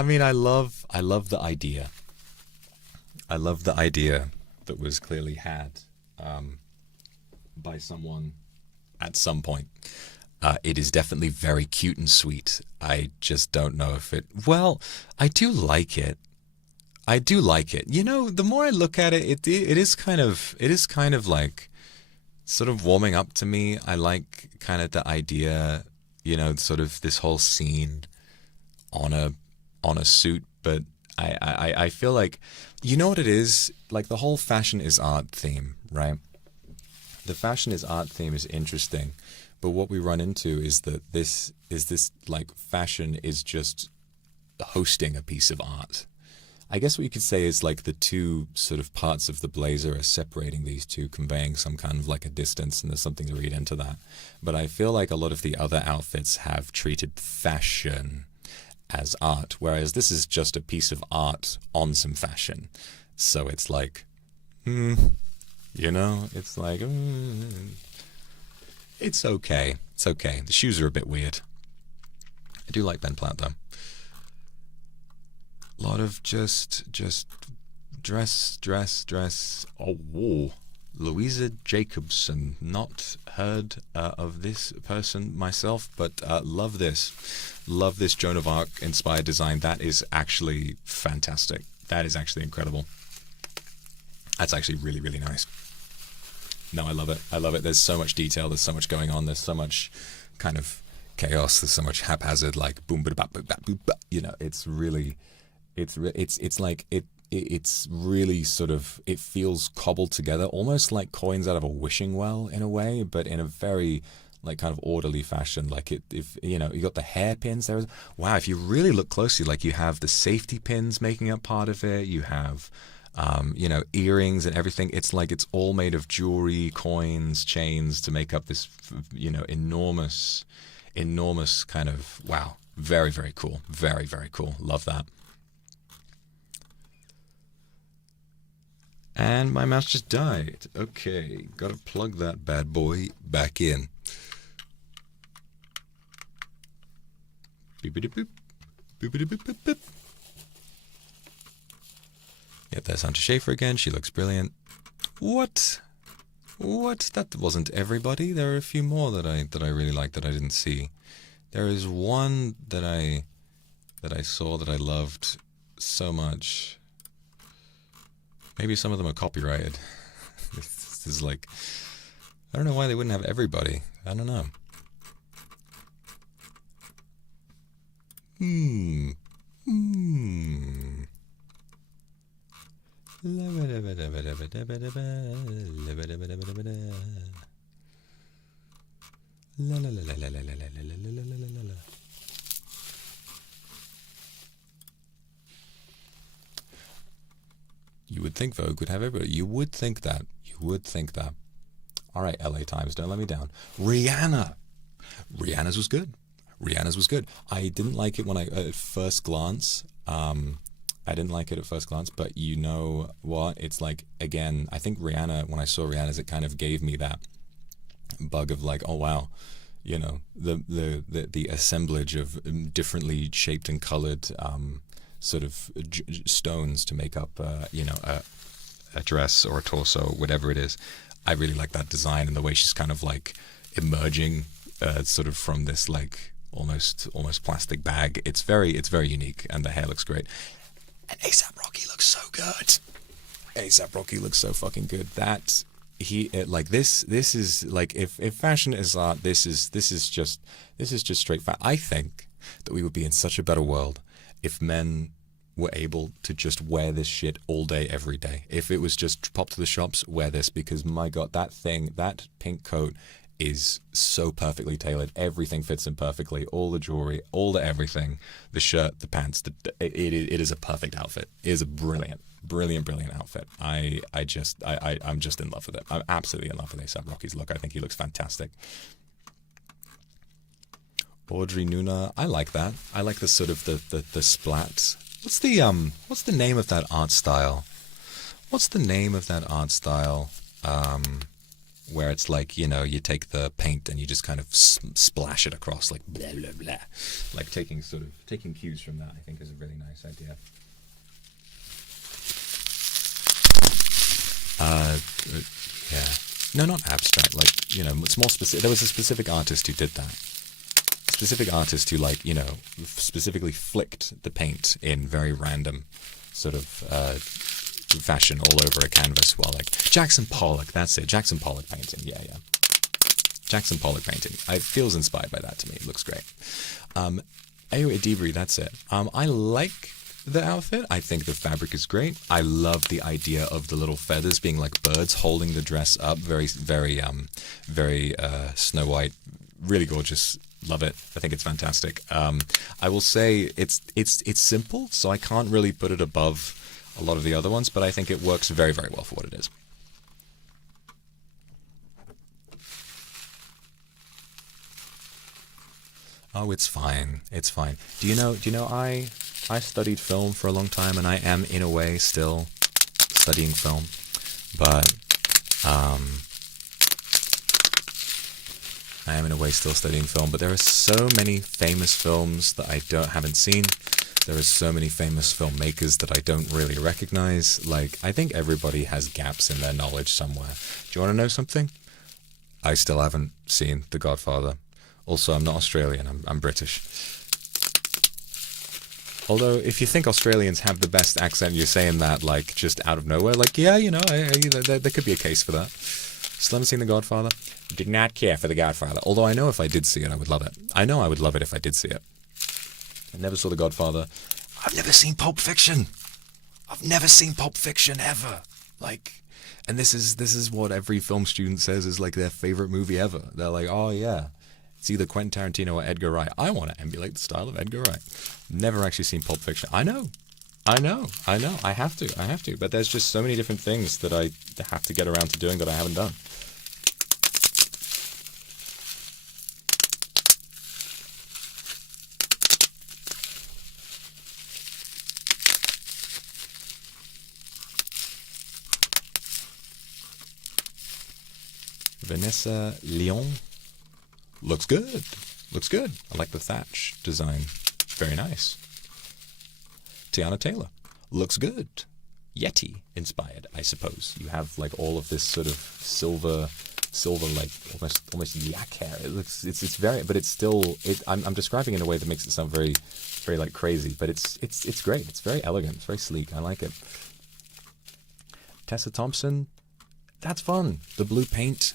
mean, I love the idea. I love the idea that was clearly had by someone at some point. It is definitely very cute and sweet. I just don't know if it. Well, I do like it. You know, the more I look at it, it is kind of like sort of warming up to me. I like kind of the idea, you know, sort of this whole scene on a suit, but I feel like, you know what it is? Like the whole fashion is art theme, right? The fashion is art theme is interesting, but what we run into is that this like fashion is just hosting a piece of art. I guess what you could say is like the two sort of parts of the blazer are separating these two, conveying some kind of like a distance, and there's something to read into that. But I feel like a lot of the other outfits have treated fashion as art, whereas this is just a piece of art on some fashion. So it's like, you know, it's like, it's okay. It's okay. The shoes are a bit weird. I do like Ben Platt though. A lot of just dress. Oh, whoa. Louisa Jacobson. Not heard of this person myself, but love this. Love this Joan of Arc inspired design. That is actually fantastic. That is actually incredible. That's actually really, really nice. No, I love it. I love it. There's so much detail. There's so much going on. There's so much kind of chaos. There's so much haphazard, like boom, ba, ba, ba, ba, ba. You know, it's really, it's like it's really sort of, it feels cobbled together, almost like coins out of a wishing well in a way, but in a very like kind of orderly fashion. Like if you know, you got the hairpins there. Wow, if you really look closely, like you have the safety pins making up part of it. You have you know, earrings and everything. It's like it's all made of jewelry, coins, chains to make up this, you know, enormous kind of, wow. Very, very cool. Very, very cool. Love that. And my mouse just died. Okay, gotta plug that bad boy back in. Boopity boop. Boopity boop boop boop. Yep, there's Hunter Schafer again. She looks brilliant. What? That wasn't everybody. There are a few more that I really like that I didn't see. There is one that I saw that I loved so much. Maybe some of them are copyrighted. This is like, I don't know why they wouldn't have everybody. I don't know. You would think Vogue would have everybody. You would think that. You would think that. All right, LA Times, don't let me down. Rihanna. Rihanna's was good. Rihanna's was good. I didn't like it when at first glance. I didn't like it at first glance, but you know what? It's like, again, I think Rihanna, when I saw Rihanna's, it kind of gave me that bug of like, oh wow, you know, the assemblage of differently shaped and colored sort of stones to make up, you know, a dress or a torso, whatever it is. I really like that design and the way she's kind of like emerging sort of from this like almost plastic bag. It's very unique, and the hair looks great. And A$AP Rocky looks so good. A$AP Rocky looks so fucking good. That like this is like, if fashion is art, this is just straight fact. I think that we would be in such a better world if men were able to just wear this shit all day, every day. If it was just pop to the shops, wear this, because my God, that pink coat is so perfectly tailored. Everything fits in perfectly. All the jewelry, all the everything, the shirt, the pants. It is a perfect outfit. It is a brilliant outfit. I'm just in love with it. I'm absolutely in love with A$AP Rocky's look. I think he looks fantastic. Audrey Nuna, I like that. I like the sort of the splats. What's the name of that art style? Where it's like, you know, you take the paint and you just kind of splash it across, like blah blah blah, like taking cues from that. I think is a really nice idea. Yeah, no, not abstract. Like, you know, it's more specific. There was a specific artist who did that. Specific artist who, like, you know, specifically flicked the paint in very random sort of fashion all over a canvas while like Jackson Pollock, that's it, Jackson Pollock painting, yeah. Jackson Pollock painting. It feels inspired by that to me. It looks great. Ayo Idibri, that's it. I like the outfit. I think the fabric is great. I love the idea of the little feathers being like birds holding the dress up. Very Snow White. Really gorgeous. Love it. I think it's fantastic. I will say it's simple, so I can't really put it above a lot of the other ones, but I think it works very, very well for what it is. Oh, it's fine. It's fine. Do you know I studied film for a long time, and I am in a way still studying film, but I am in a way still studying film, but there are so many famous films that I haven't seen. There are so many famous filmmakers that I don't really recognize. Like, I think everybody has gaps in their knowledge somewhere. Do you want to know something? I still haven't seen The Godfather. Also, I'm not Australian, I'm British. Although, if you think Australians have the best accent, you're saying that, like, just out of nowhere. Like, yeah, you know, there could be a case for that. Still haven't seen The Godfather. Did not care for The Godfather. Although I know if I did see it, I would love it. I know I would love it if I did see it. I never saw The Godfather. I've never seen Pulp Fiction. I've never seen Pulp Fiction ever. Like, and this is what every film student says is like their favorite movie ever. They're like, oh yeah, it's either Quentin Tarantino or Edgar Wright. I want to emulate the style of Edgar Wright. Never actually seen Pulp Fiction. I know. I have to. But there's just so many different things that I have to get around to doing that I haven't done. Vanessa Leon. Looks good. Looks good. I like the thatch design. Very nice. Tiana Taylor. Looks good. Yeti inspired, I suppose. You have like all of this sort of silver like almost yak hair. It's very, but it's still. I'm describing it in a way that makes it sound very, very like crazy. But it's great. It's very elegant. It's very sleek. I like it. Tessa Thompson. That's fun. The blue paint.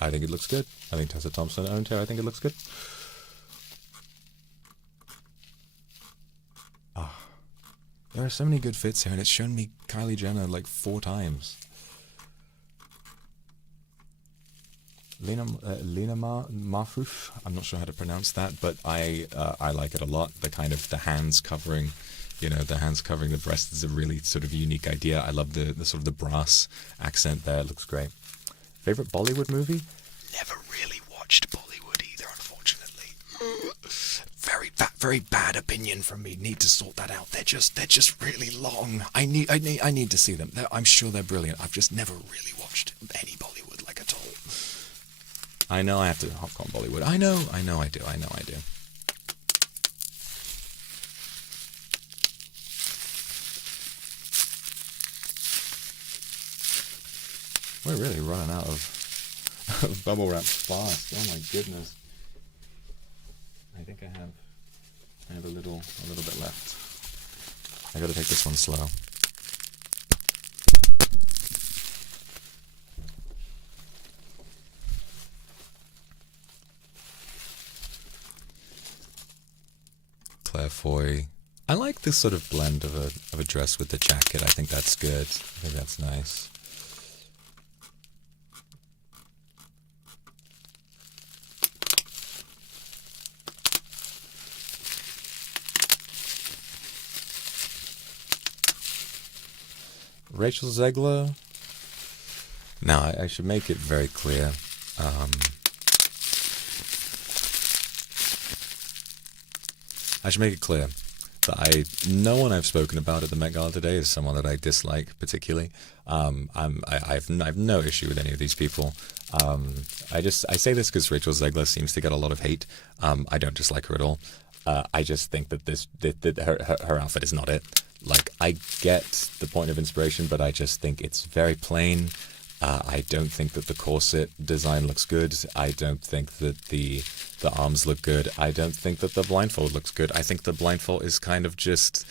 I think it looks good. I think Tessa Thompson owned her. I think it looks good. There are so many good fits here, and it's shown me Kylie Jenner like 4 times. Lena Marfouch. I'm not sure how to pronounce that, but I like it a lot. The hands covering, the hands covering the breast is a really sort of unique idea. I love the sort of the brass accent there. It looks great. Favorite Bollywood movie? Never really watched Bollywood either, unfortunately. Very bad opinion from me. Need to sort that out. They're just really long. I need to see them. I'm sure they're brilliant. I've just never really watched any Bollywood like at all. I know I have to hop on Bollywood. I know I do. We're really running out of bubble wrap fast. Oh my goodness. I think I have a little bit left. I gotta take this one slow. Claire Foy. I like this sort of blend of a dress with the jacket. I think that's good. I think that's nice. Rachel Zegler. Now, I should make it very clear. I should make it clear that no one I've spoken about at the Met Gala today is someone that I dislike particularly. I have no issue with any of these people. I say this because Rachel Zegler seems to get a lot of hate. I don't dislike her at all. I just think that her outfit is not it. Like, I get the point of inspiration, but I just think it's very plain. I don't think that the corset design looks good. I don't think that the arms look good. I don't think that the blindfold looks good. I think the blindfold is kind of just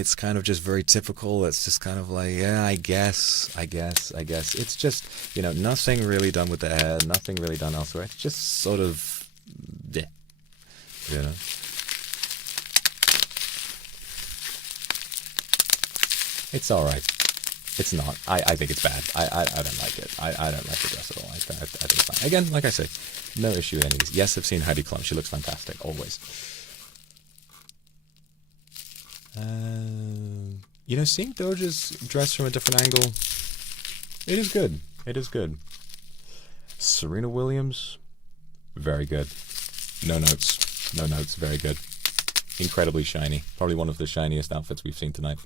it's kind of just very typical. It's just kind of like, yeah, I guess. It's just, nothing really done with the hair, nothing really done elsewhere. It's just sort of, yeah, It's all right. It's not. I think it's bad. I don't like it. I don't like the dress at all. I think it's fine. Again, like I say, no issue with any of these. Yes, I've seen Heidi Klum. She looks fantastic, always. Seeing Doja's dress from a different angle, it is good. It is good. Serena Williams, very good. No notes. No notes. Very good. Incredibly shiny. Probably one of the shiniest outfits we've seen tonight.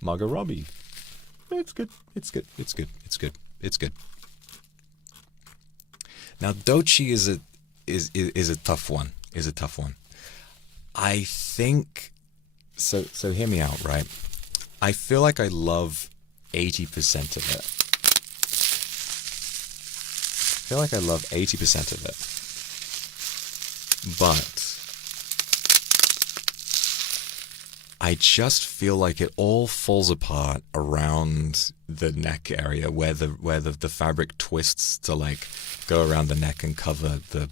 Margot Robbie. It's good. It's good. It's good. It's good. It's good. Now Doechii is a tough one. Is a tough one. I think so hear me out, right? I feel like I love 80% of it. I feel like I love 80% of it. But I just feel like it all falls apart around the neck area where the fabric twists to like go around the neck and cover the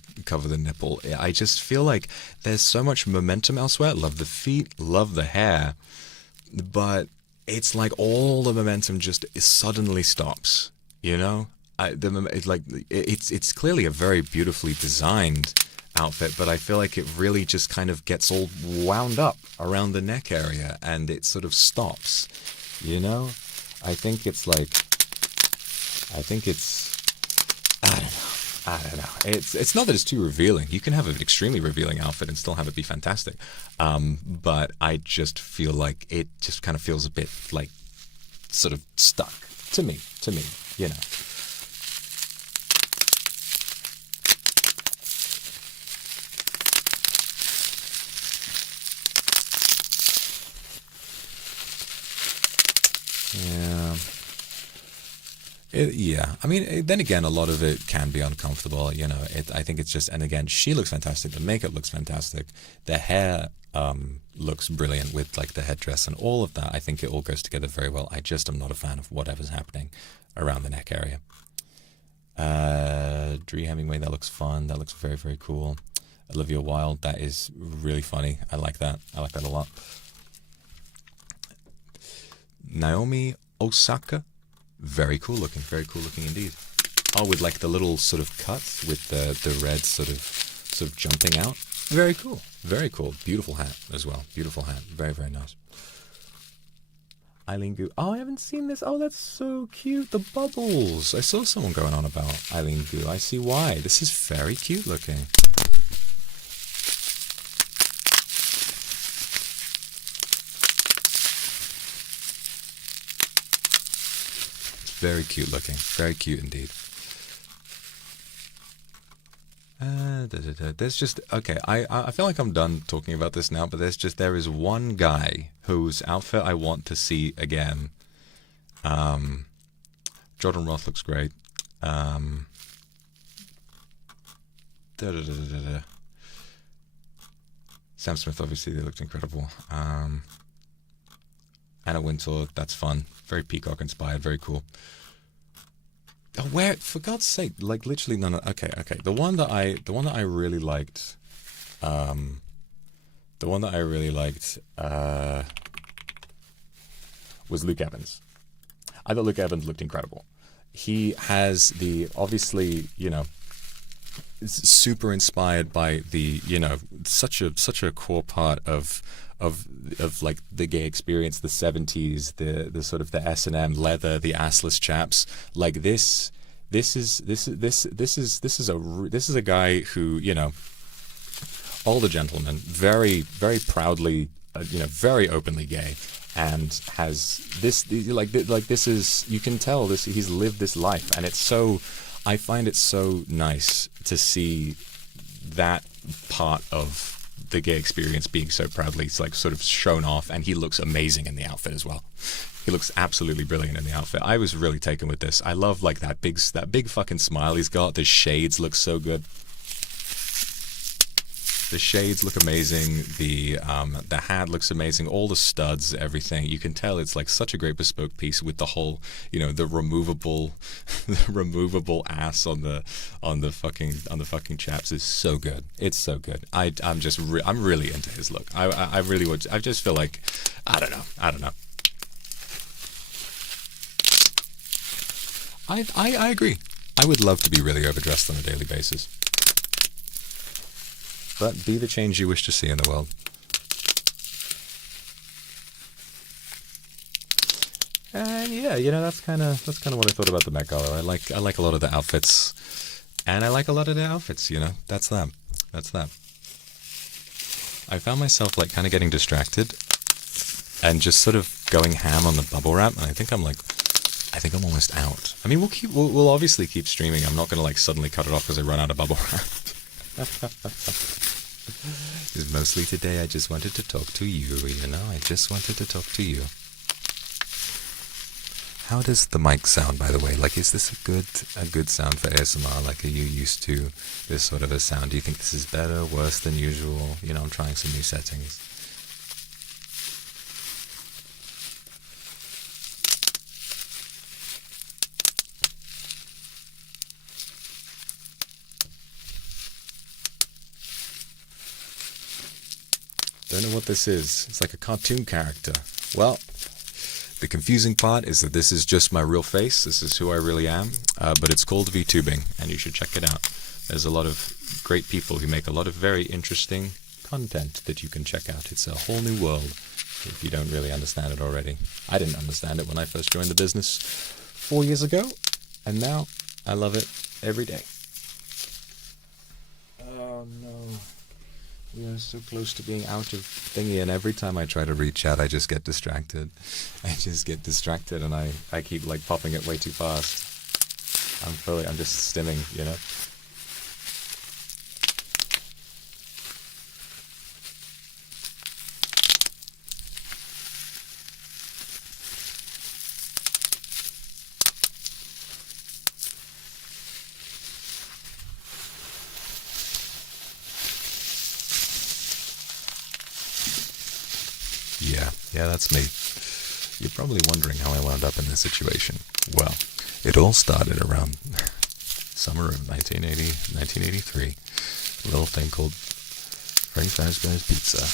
nipple. I just feel like there's so much momentum elsewhere. Love the feet, love the hair, but it's like all the momentum just suddenly stops. It's clearly a very beautifully designed outfit, but I feel like it really just kind of gets all wound up around the neck area and it sort of stops. I think it's I don't know. It's not that it's too revealing. You can have an extremely revealing outfit and still have it be fantastic. But I just feel like it just kind of feels a bit like sort of stuck to me. Yeah. I mean, then again, a lot of it can be uncomfortable. I think it's just, and again, she looks fantastic. The makeup looks fantastic. The hair looks brilliant with like the headdress and all of that. I think it all goes together very well. I just am not a fan of whatever's happening around the neck area. Dree Hemingway, that looks fun. That looks very, very cool. Olivia Wilde, that is really funny. I like that. I like that a lot. Naomi Osaka, very cool looking indeed. Oh, with like the little sort of cuts with the red sort of jumping out. Very cool, very cool. Beautiful hat as well. Beautiful hat. Very, very nice. Eileen Gu. Oh, I haven't seen this. Oh, that's so cute. The bubbles. I saw someone going on about Eileen Gu. I see why. This is very cute looking. Very cute looking. Very cute indeed. There's just, okay, I feel like I'm done talking about this now, but there is one guy whose outfit I want to see again. Jordan Roth looks great. Sam Smith, obviously, they looked incredible. Anna Wintour, that's fun. Very Peacock inspired, very cool. Oh, where, for God's sake, like literally none of, okay. The one that I really liked, was Luke Evans. I thought Luke Evans looked incredible. He has obviously, super inspired by the, such a core part of like the gay experience, the 70s, the sort of the S&M leather, the assless chaps. Like this is a guy who, older gentleman, very, very proudly, very openly gay, and has this this is, you can tell this, he's lived this life, and it's so, I find it so nice to see that part of the gay experience being so proudly like sort of shown off, and he looks amazing in the outfit as well. He looks absolutely brilliant in the outfit. I was really taken with this. I love like that big fucking smile he's got. The shades look so good. The shades look amazing. The hat looks amazing. All the studs, everything. You can tell it's like such a great bespoke piece with the whole, the removable, the removable ass on the fucking chaps is so good. It's so good. I'm really into his look. I really would. I just feel like, I don't know. I agree. I would love to be really overdressed on a daily basis. But be the change you wish to see in the world. And yeah, that's kind of what I thought about the Met Gala. I like a lot of the outfits, and I like a lot of the outfits. That's that. I found myself like kind of getting distracted, and just sort of going ham on the bubble wrap. And I think I'm almost out. I mean, we'll obviously keep streaming. I'm not gonna like suddenly cut it off because I run out of bubble wrap. Because mostly today I just wanted to talk to you, I just wanted to talk to you. How does the mic sound, by the way? Like, is this a good sound for ASMR? Like, are you used to this sort of a sound? Do you think this is better, worse than usual? I'm trying some new settings. Don't know what this is. It's like a cartoon character. Well, the confusing part is that this is just my real face. This is who I really am. But it's called VTubing, and you should check it out. There's a lot of great people who make a lot of very interesting content that you can check out. It's a whole new world if you don't really understand it already. I didn't understand it when I first joined the business 4 years ago, and now I love it every day. Oh no. We are so close to being out of thingy, and every time I try to read chat, I just get distracted. And I keep like popping it way too fast. I'm just stimming, Yeah, that's me. You're probably wondering how I wound up in this situation. Well, it all started around summer of 1983. A little thing called Freddy Fazbear's Pizza.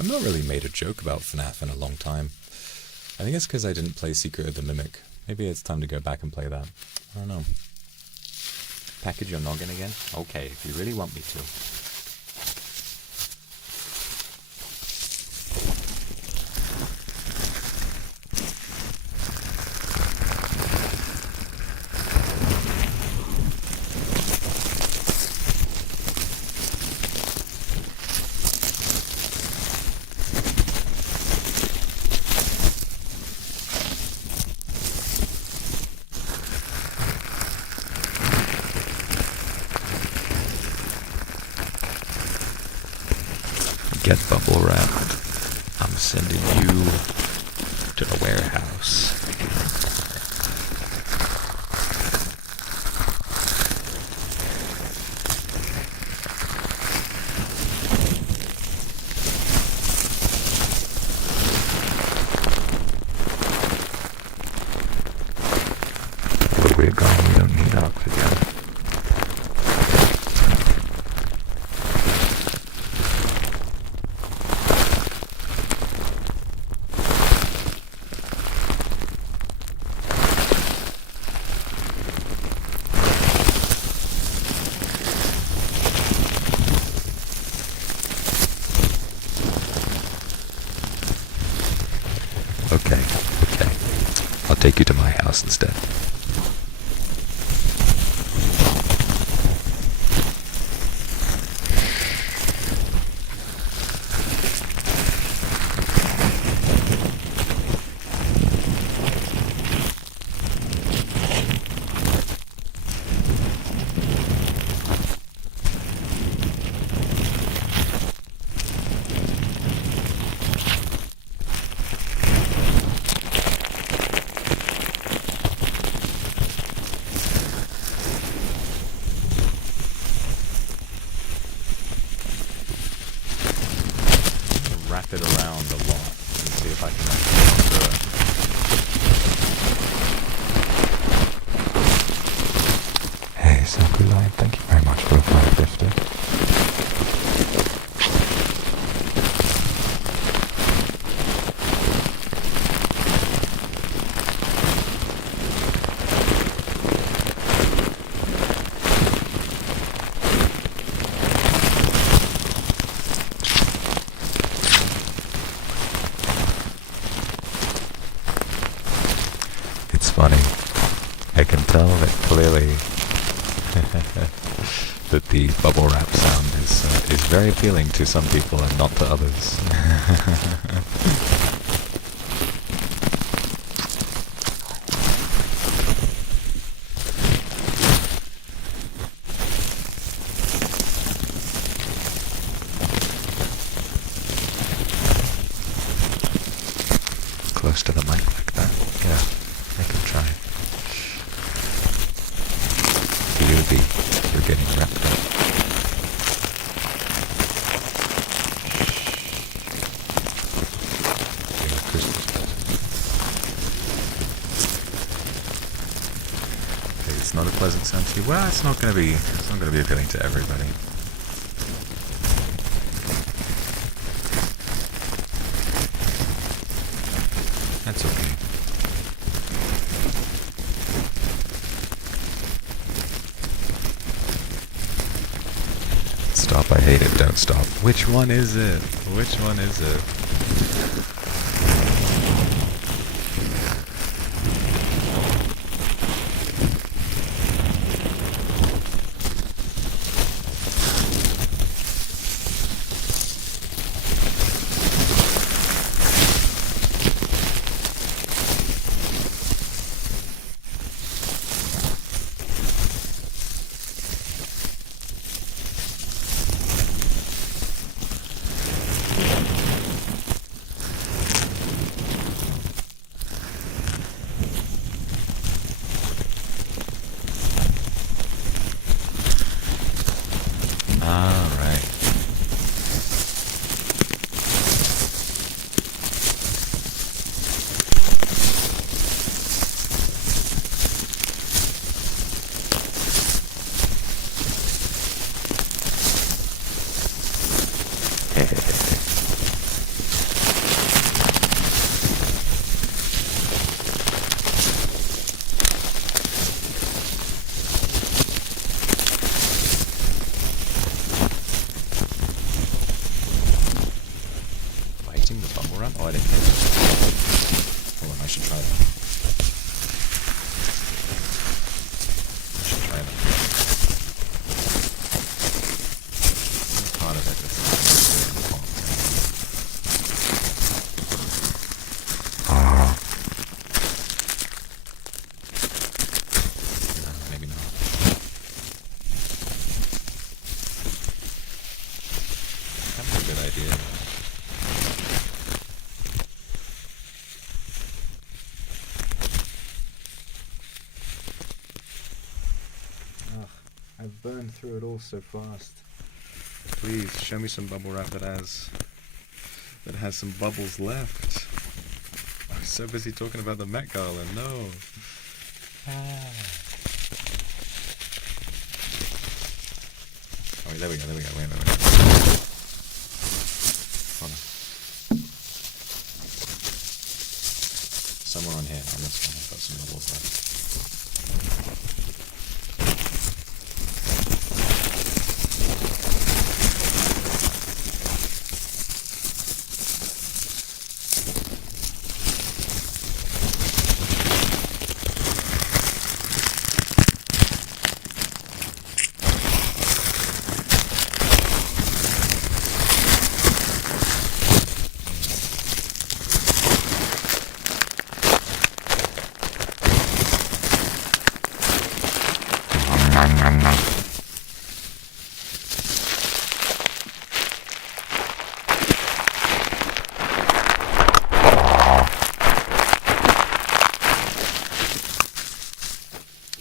I've not really made a joke about FNAF in a long time. I think it's because I didn't play Secret of the Mimic. Maybe it's time to go back and play that. I don't know. Package your noggin again? Okay, if you really want me to. Get bubble wrapped. I'm sending you to the warehouse. But we're gone, we don't need oxygen. Okay. I'll take you to my house instead. Line, thank you very much for the 550. It's funny. I can tell that clearly that the bubble wrap sound is very appealing to some people and not to others. Close to the mic like that. Yeah, I can try. You're getting wrapped up. Okay, it's not a pleasant sound to you. Well, it's not going to be appealing to everybody. That's okay. Stop, I hate it, don't stop. Which one is it? Which one is it? I've burned through it all so fast. Please show me some bubble wrap that has some bubbles left. I was so busy talking about the Met Gala. No. Oh, there we go. Wait. Hold on. Somewhere on here, on this one, I've got some bubbles left.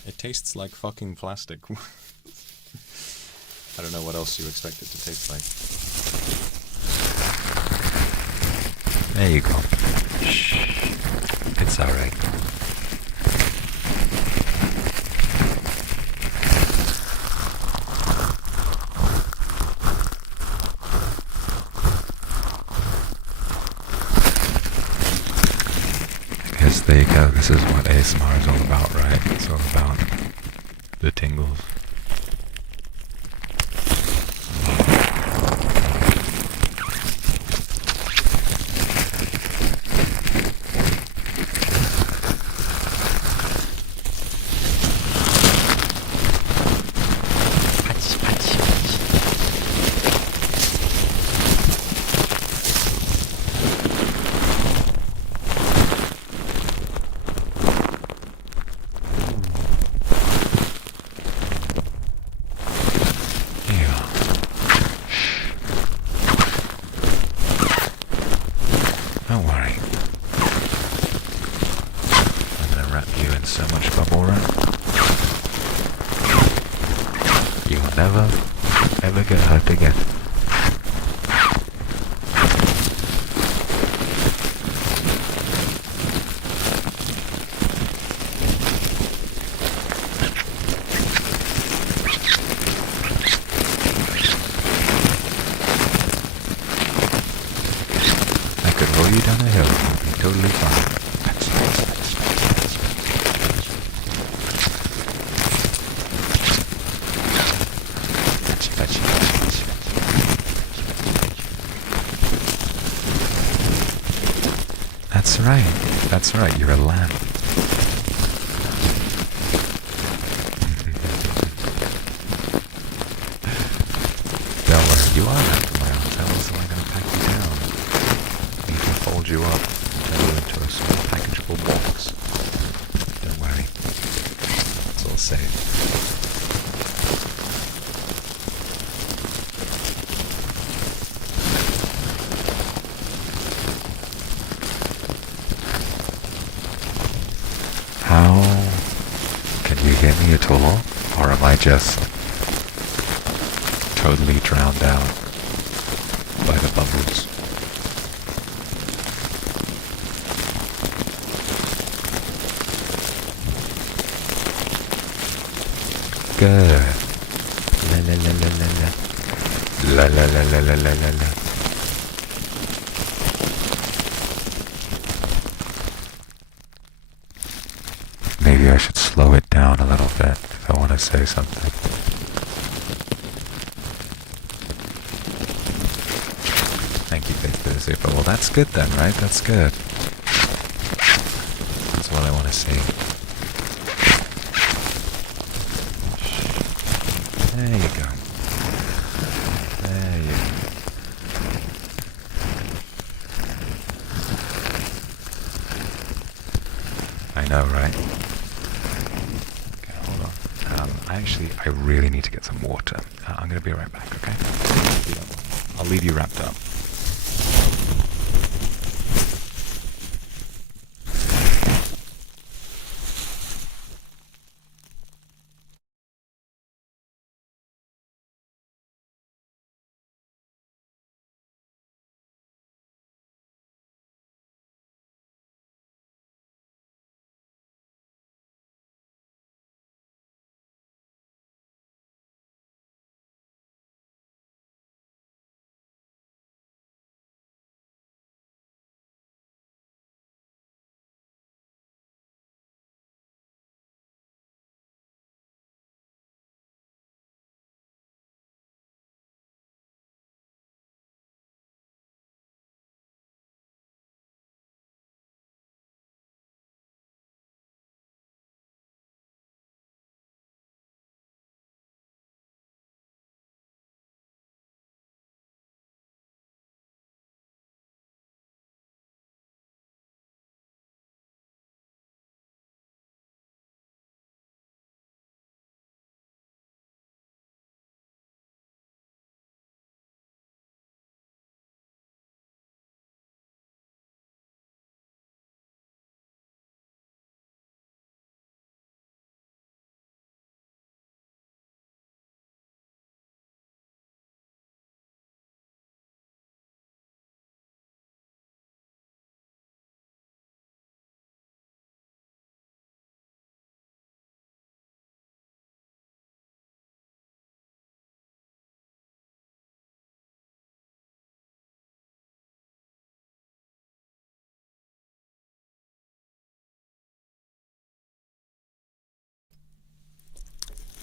It tastes like fucking plastic. I don't know what else you expect it to taste like. There you go. Shh. It's alright. there you go. This is what ASMR is all about, right? It's all about the tingles. Don't worry. I'm gonna wrap you in so much bubble wrap. You will never, ever get hurt again. I could roll you down a hill and you'll be totally fine. That's right. That's right. You're a lamb. Don't worry. You are a lamb from my arms. How else am I going to pack you down? I need to fold you up and turn you into a small packageable box. Don't worry. It's all safe. How can you hear me at all? Or am I just totally drowned out by the bubbles? Good. La la la la la la. La la la la la la la la. Maybe I should slow it down a little bit if I want to say something. Thank you, Faith for the super. Well, that's good then, right? That's good. That's what I want to see. There you go. There you go. I know, right? Okay, hold on. I really need to get some water. I'm going to be right back, okay? I'll leave you wrapped up.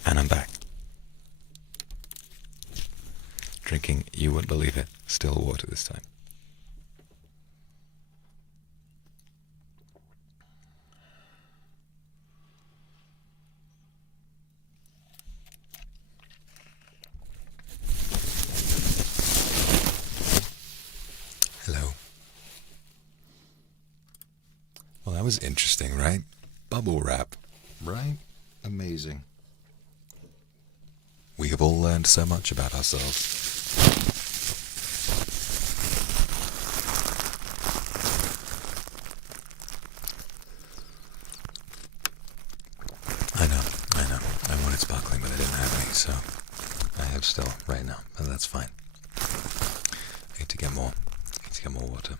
And I'm back. Drinking, you wouldn't believe it, still water this time. Hello. Well, that was interesting, right? Bubble wrap, right? Amazing. We have all learned so much about ourselves. I know. I wanted sparkling, but I didn't have any, so I have still right now, but that's fine. I need to get more. Water.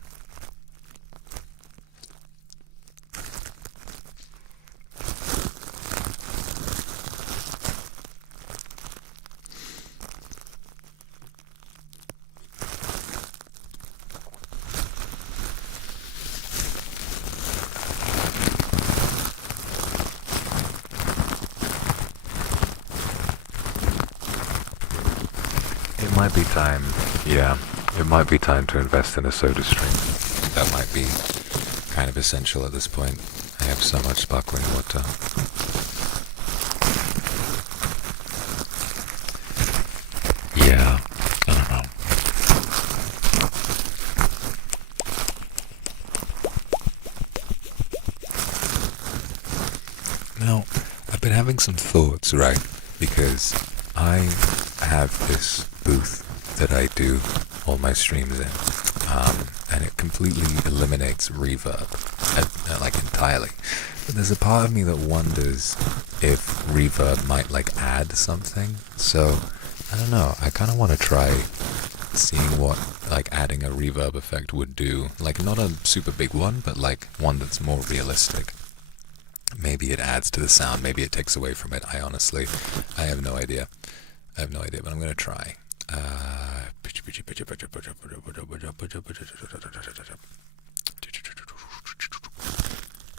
It might be time, it might be time to invest in a soda stream. That might be kind of essential at this point. I have so much sparkling water. Yeah, I don't know. Now, I've been having some thoughts, right? Because I have this booth that I do all my streams in, and it completely eliminates reverb, like entirely. But there's a part of me that wonders if reverb might like add something. So I don't know. I kind of want to try seeing what like adding a reverb effect would do. Like not a super big one, but like one that's more realistic. Maybe it adds to the sound. Maybe it takes away from it. I have no idea. But I'm gonna try.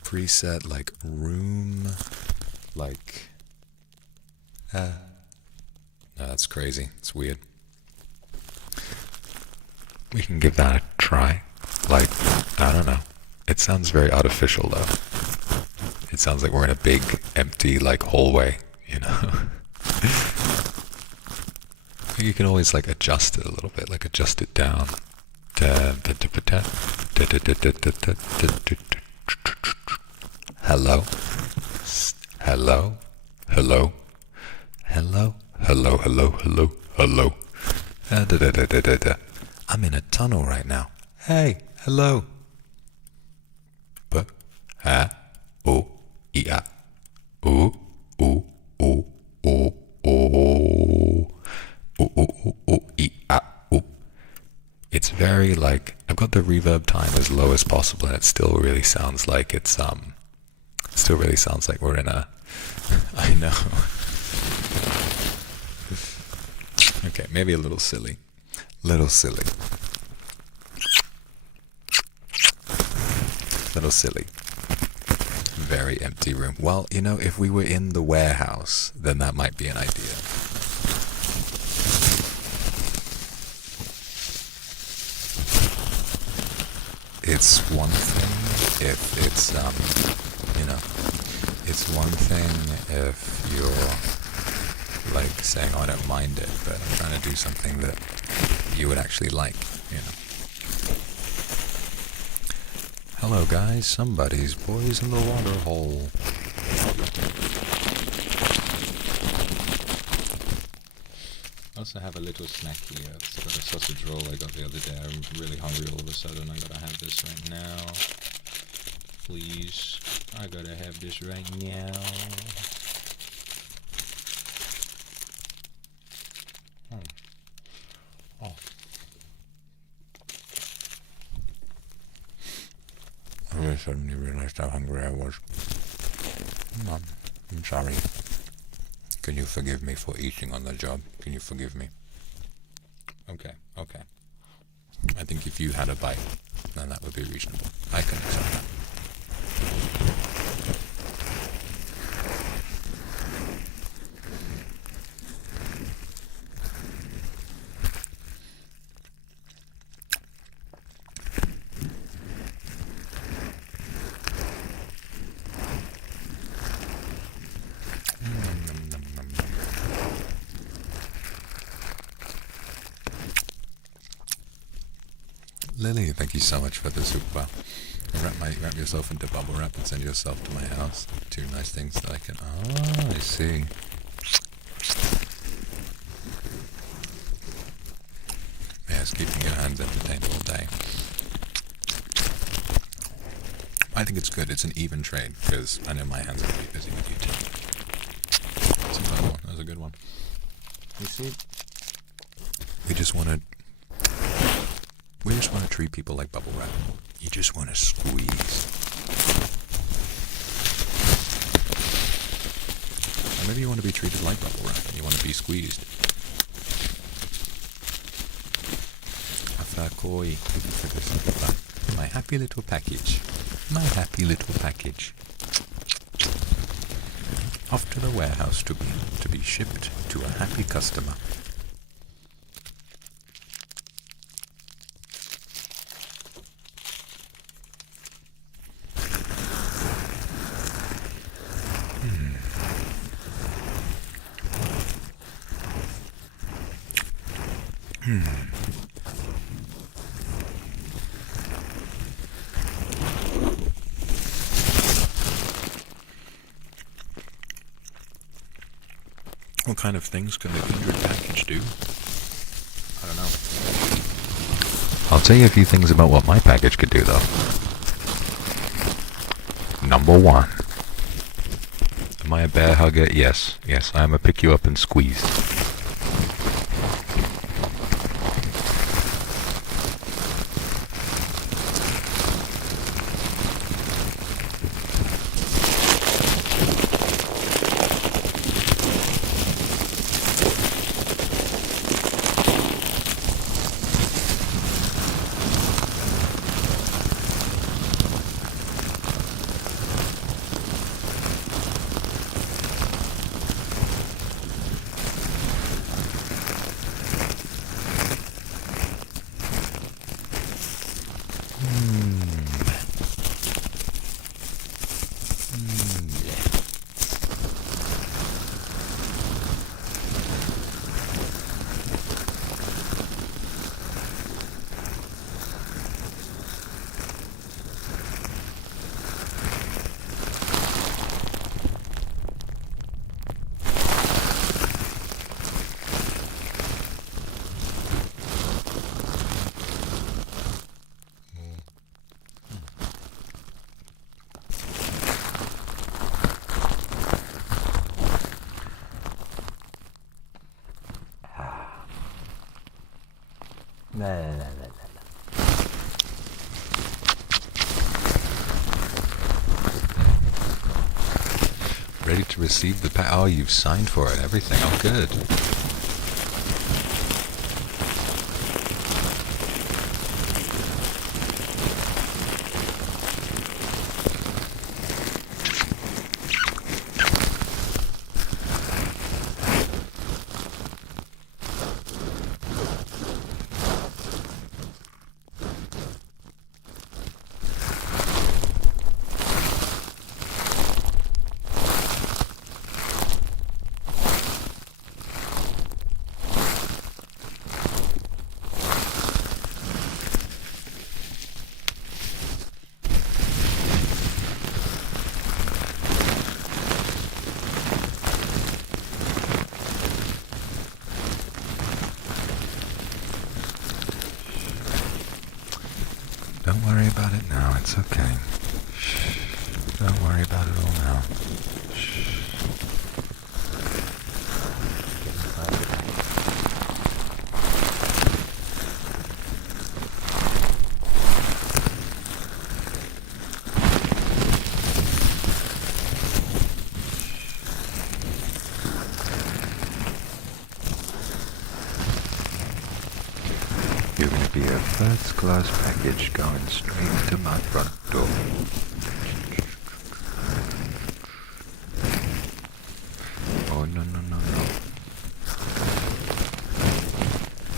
Preset like room, like. No, that's crazy. It's weird. We can give that a try. Like, I don't know. It sounds very artificial though. It sounds like we're in a big, empty, like, hallway, you know? You can always, like, adjust it a little bit, like, adjust it down. Hello? Hello? Hello? Hello? Hello, hello, hello, hello. I'm in a tunnel right now. Hey, hello. Oh, yeah. Oh, oh, oh, oh, oh. Oh, yeah. Oh. It's very like, I've got the reverb time as low as possible, and it still really sounds like it's, still really sounds like we're in a, I know. Okay, maybe a little silly. Little silly. Very empty room. Well, you know, if we were in the warehouse, then that might be an idea. It's one thing if it's, you know, it's one thing if you're, like, saying, oh, I don't mind it, but I'm trying to do something that you would actually like, you know. Hello, guys. Somebody's boys in the water hole. I also have a little snack here. It's got a sausage roll I got the other day. I'm really hungry all of a sudden. I gotta have this right now. Please. I gotta have this right now. Oh. I suddenly realized how hungry I was. Mom, I'm sorry. Can you forgive me for eating on the job? Can you forgive me? Okay. I think if you had a bite, then that would be reasonable. I can accept that. Lily, thank you so much for the super. Wrap yourself into bubble wrap and send yourself to my house. Two nice things that I can... Oh, I see. Yeah, it's keeping your hands entertained all day. I think it's good. It's an even trade, because I know my hands are pretty busy with you too. That's a fun one. That was a good one. You see? We just want to treat people like bubble wrap. You just want to squeeze. Or maybe you want to be treated like bubble wrap and you want to be squeezed. Afakoi, my happy little package. My happy little package. Off to the warehouse to be shipped to a happy customer. What kind of things can the Kindred package do? I don't know. I'll tell you a few things about what my package could do, though. Number 1. Am I a bear hugger? Yes. Yes, I am a pick you up and squeeze. Ready to receive the pack? Oh, you've signed for it, everything. Oh, good. Don't worry about it now, it's okay. Shh. Don't worry about it all now. Shh. You're going to be a first-class package going straight to my front door. Oh, no, no, no, no.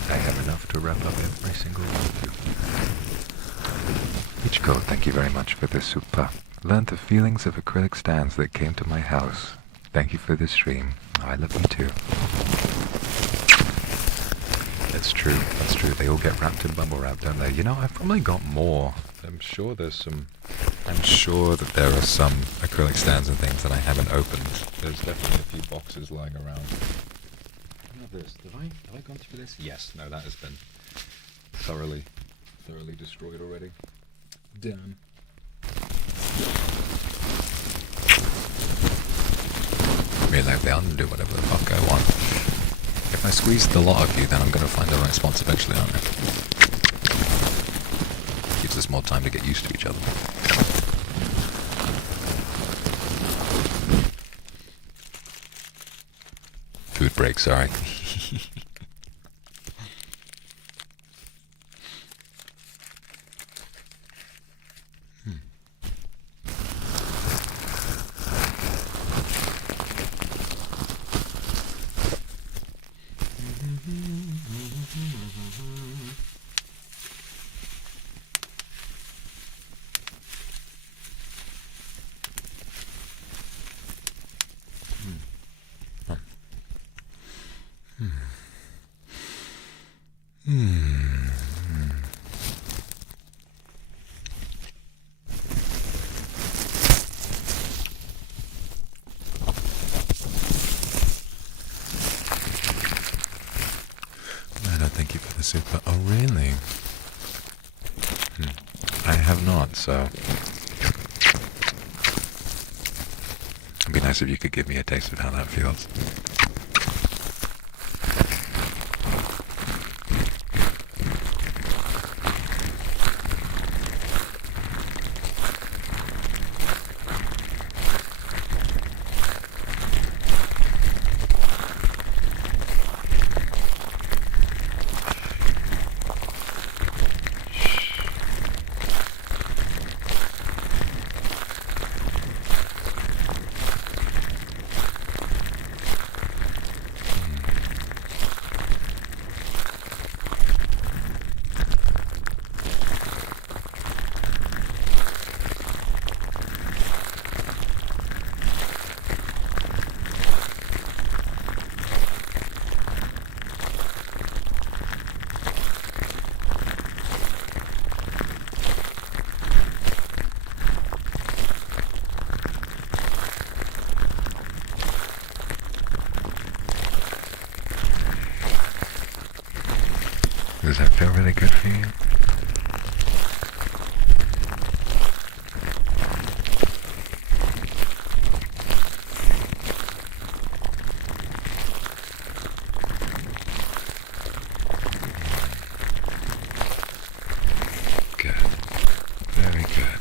I have enough to wrap up every single one of you. Ichiko, thank you very much for the super. Learned the feelings of acrylic stands that came to my house. Thank you for the stream. I love you too. It's true, that's true. They all get wrapped in bubble wrap, don't they? You know, I've probably got more. I'm sure that there are some acrylic stands and things that I haven't opened. There's definitely a few boxes lying around. I have this. Have I gone through this? Yes. No, that has been thoroughly destroyed already. Done. I mean, like, they'll do whatever the fuck I want. If I squeeze the lot of you, then I'm going to find the right spots eventually, aren't I? Gives us more time to get used to each other. Food break, sorry. Thank you for the super. Oh, really? I have not, so it'd be nice if you could give me a taste of how that feels. Does that feel really good for you? Good. Very good.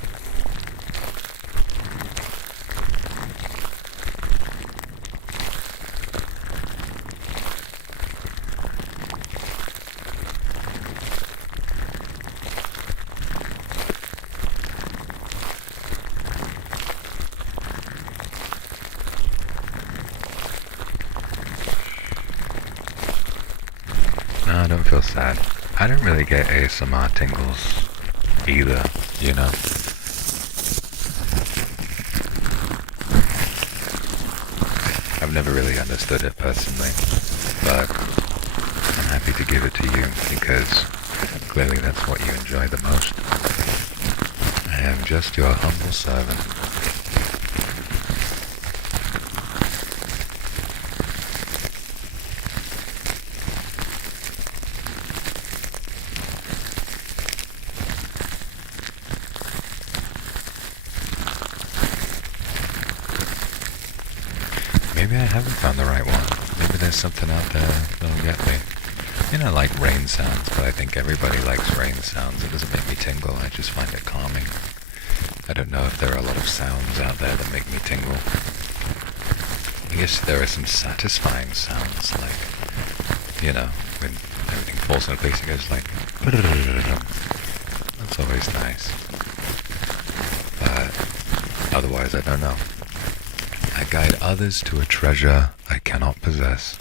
No, don't feel sad. I don't really get ASMR tingles either, you know? I've never really understood it personally, but I'm happy to give it to you because clearly that's what you enjoy the most. I am just your humble servant. Maybe I haven't found the right one. Maybe there's something out there that'll get me. You know, I like rain sounds, but I think everybody likes rain sounds. It doesn't make me tingle, I just find it calming. I don't know if there are a lot of sounds out there that make me tingle. I guess there are some satisfying sounds, like, you know, when everything falls into place and goes like... That's always nice. But otherwise, I don't know. I guide others to a treasure I cannot possess.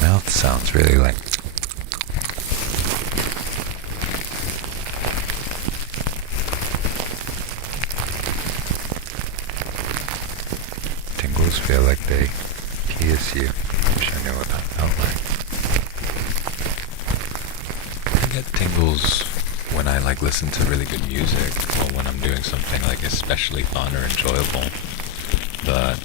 Mouth sounds really like... feel like they pierce you. Wish I knew what that felt like. I get tingles when I like listen to really good music, or when I'm doing something like especially fun or enjoyable. But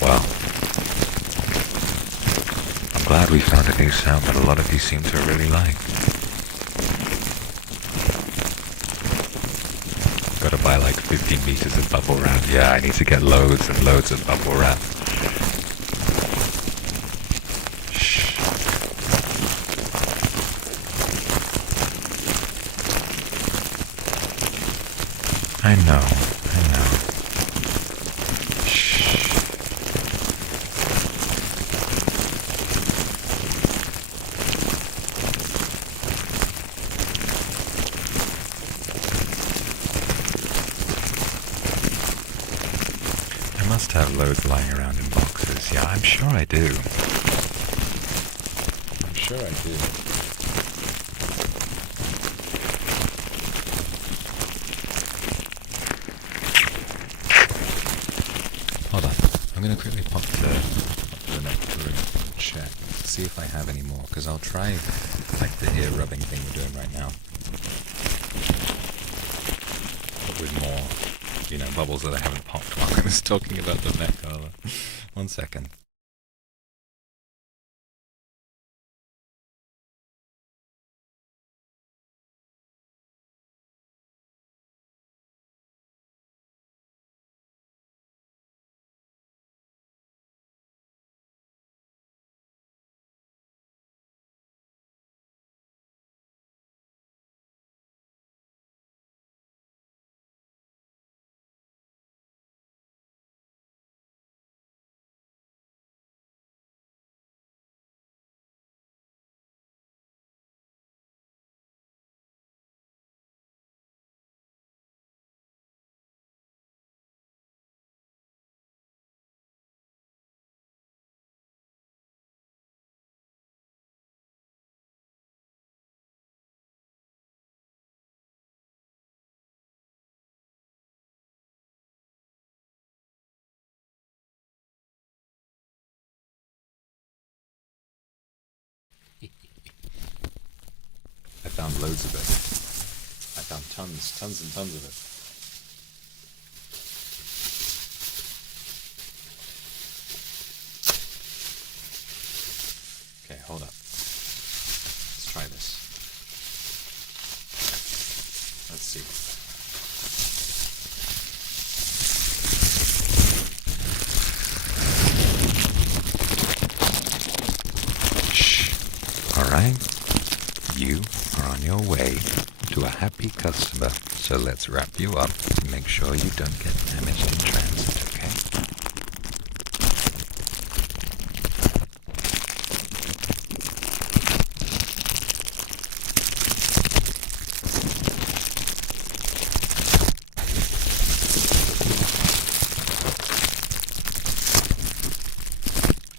well, I'm glad we found a new sound that a lot of you seem to really like. Gotta buy like 15 meters of bubble wrap. Yeah, I need to get loads and loads of bubble wrap. Shh. I know. I must have loads lying around in boxes. Yeah, I'm sure I do. I'm sure I do. Hold on. I'm going to quickly pop to the next room and check. See if I have any more, because I'll try like the ear rubbing thing we're doing right now. But with more, bubbles that I haven't popped while I was talking about the neck color. 1 second. I found loads of it. I found tons and tons of it. Okay, hold up. Let's try this. Let's see. Shh. All right. You are on your way to a happy customer, so let's wrap you up and make sure you don't get damaged in transit, okay?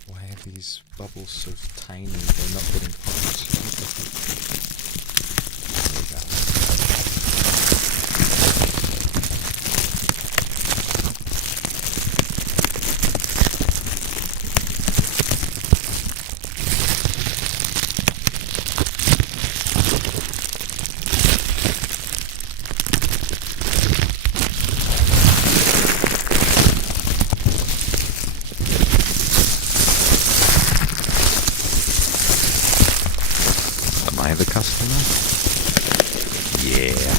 Why are these bubbles so tiny? They're not getting popped. Am I the customer? Yeah.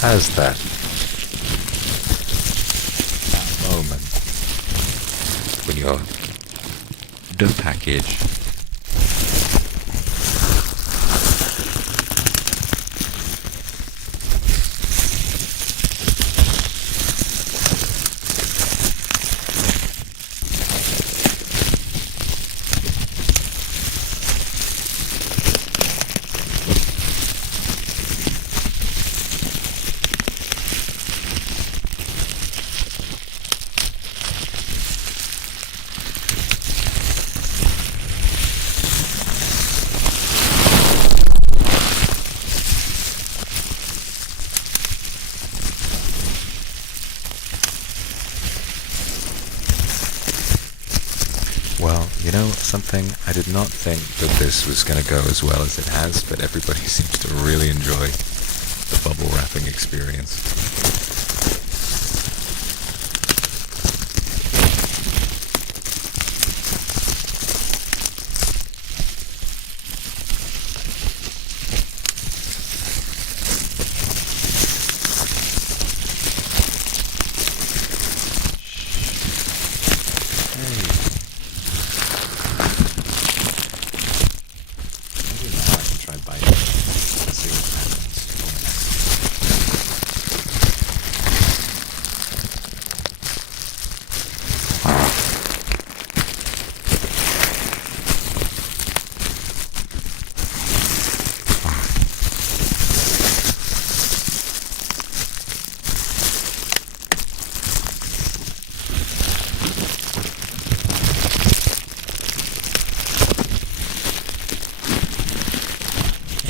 How's that? That moment when you're done package. Well, you know something, I did not think that this was going to go as well as it has, but everybody seems to really enjoy the bubble wrapping experience.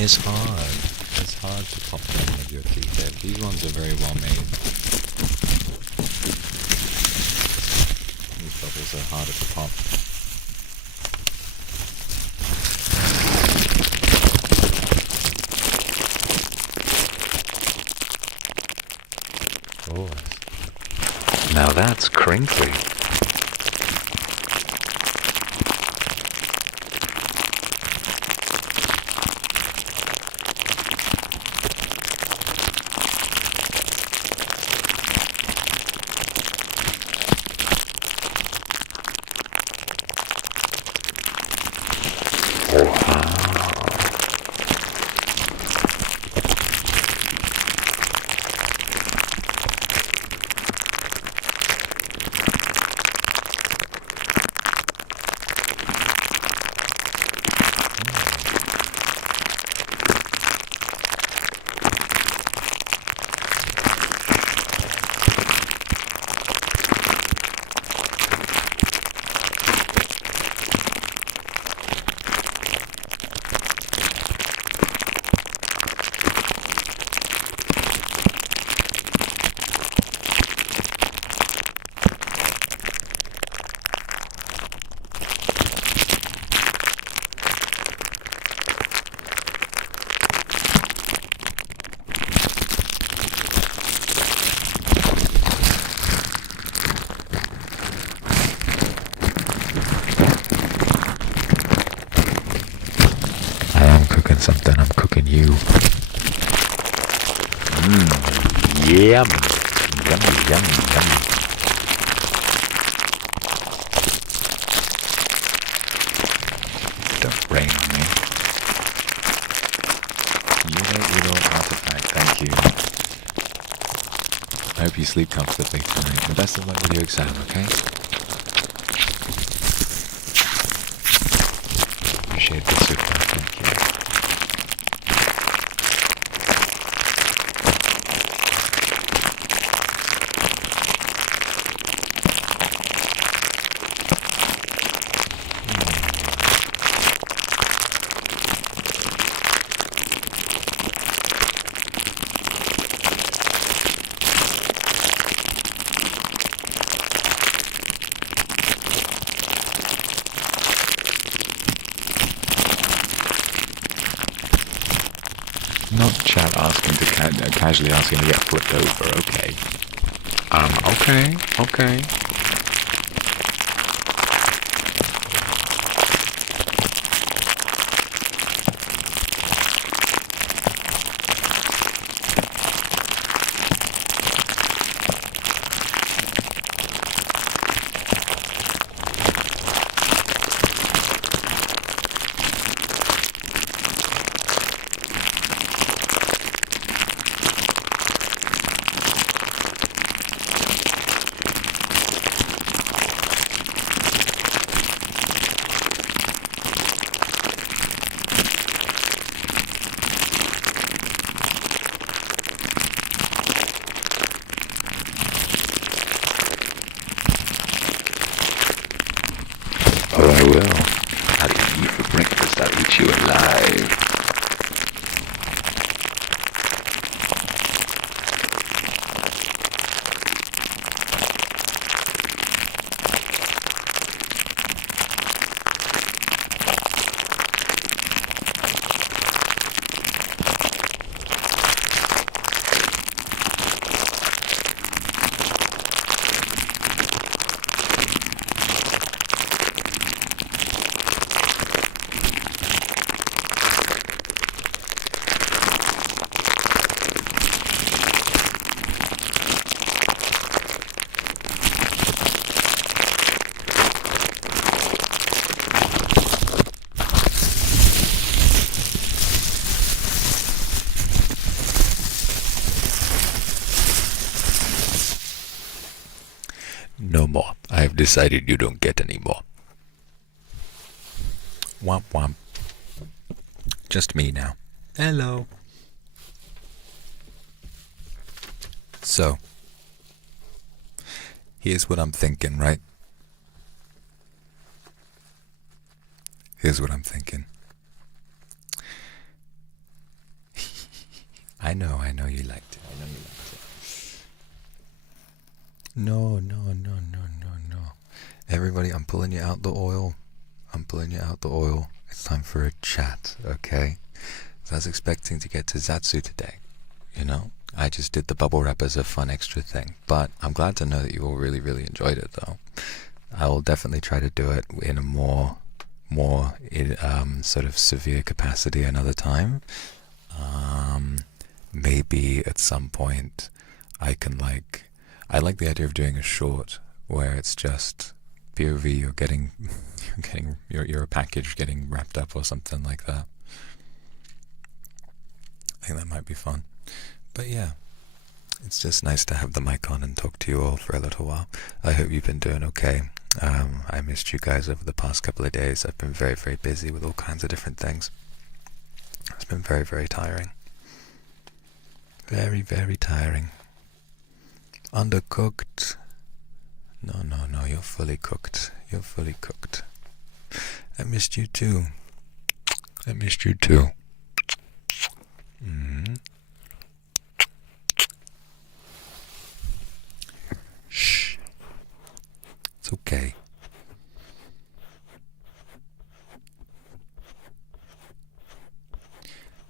It's hard. It's hard to pop them with your teeth. These ones are very well made. These bubbles are harder to pop. Oh, now that's crinkly. Something, I'm cooking you. Yum. Yummy, yummy, yummy. Don't rain on me. You don't artifact, thank you. I hope you sleep comfortably tonight, and best of luck with your exam, okay? Appreciate the super, thank you. Not chat asking to casually asking to get flipped over, okay. Okay. Oh, I will. I'll eat you for breakfast. I'll eat you alive. No more. I have decided you don't get any more. Womp womp. Just me now. Hello. So, here's what I'm thinking, right? Here's what I'm thinking. I know you liked it. No. Everybody, I'm pulling you out the oil. It's time for a chat, okay? So I was expecting to get to Zatsu today, you know? I just did the bubble wrap as a fun extra thing. But I'm glad to know that you all really, really enjoyed it, though. I will definitely try to do it in a more sort of severe capacity another time. Maybe at some point I can I like the idea of doing a short where it's just POV, you're a package getting wrapped up or something like that. I think that might be fun. But yeah, it's just nice to have the mic on and talk to you all for a little while. I hope you've been doing okay. I missed you guys over the past couple of days. I've been very, very busy with all kinds of different things. It's been very, very tiring. Very, very tiring. Undercooked. No, you're fully cooked. I missed you too. Shh. It's okay.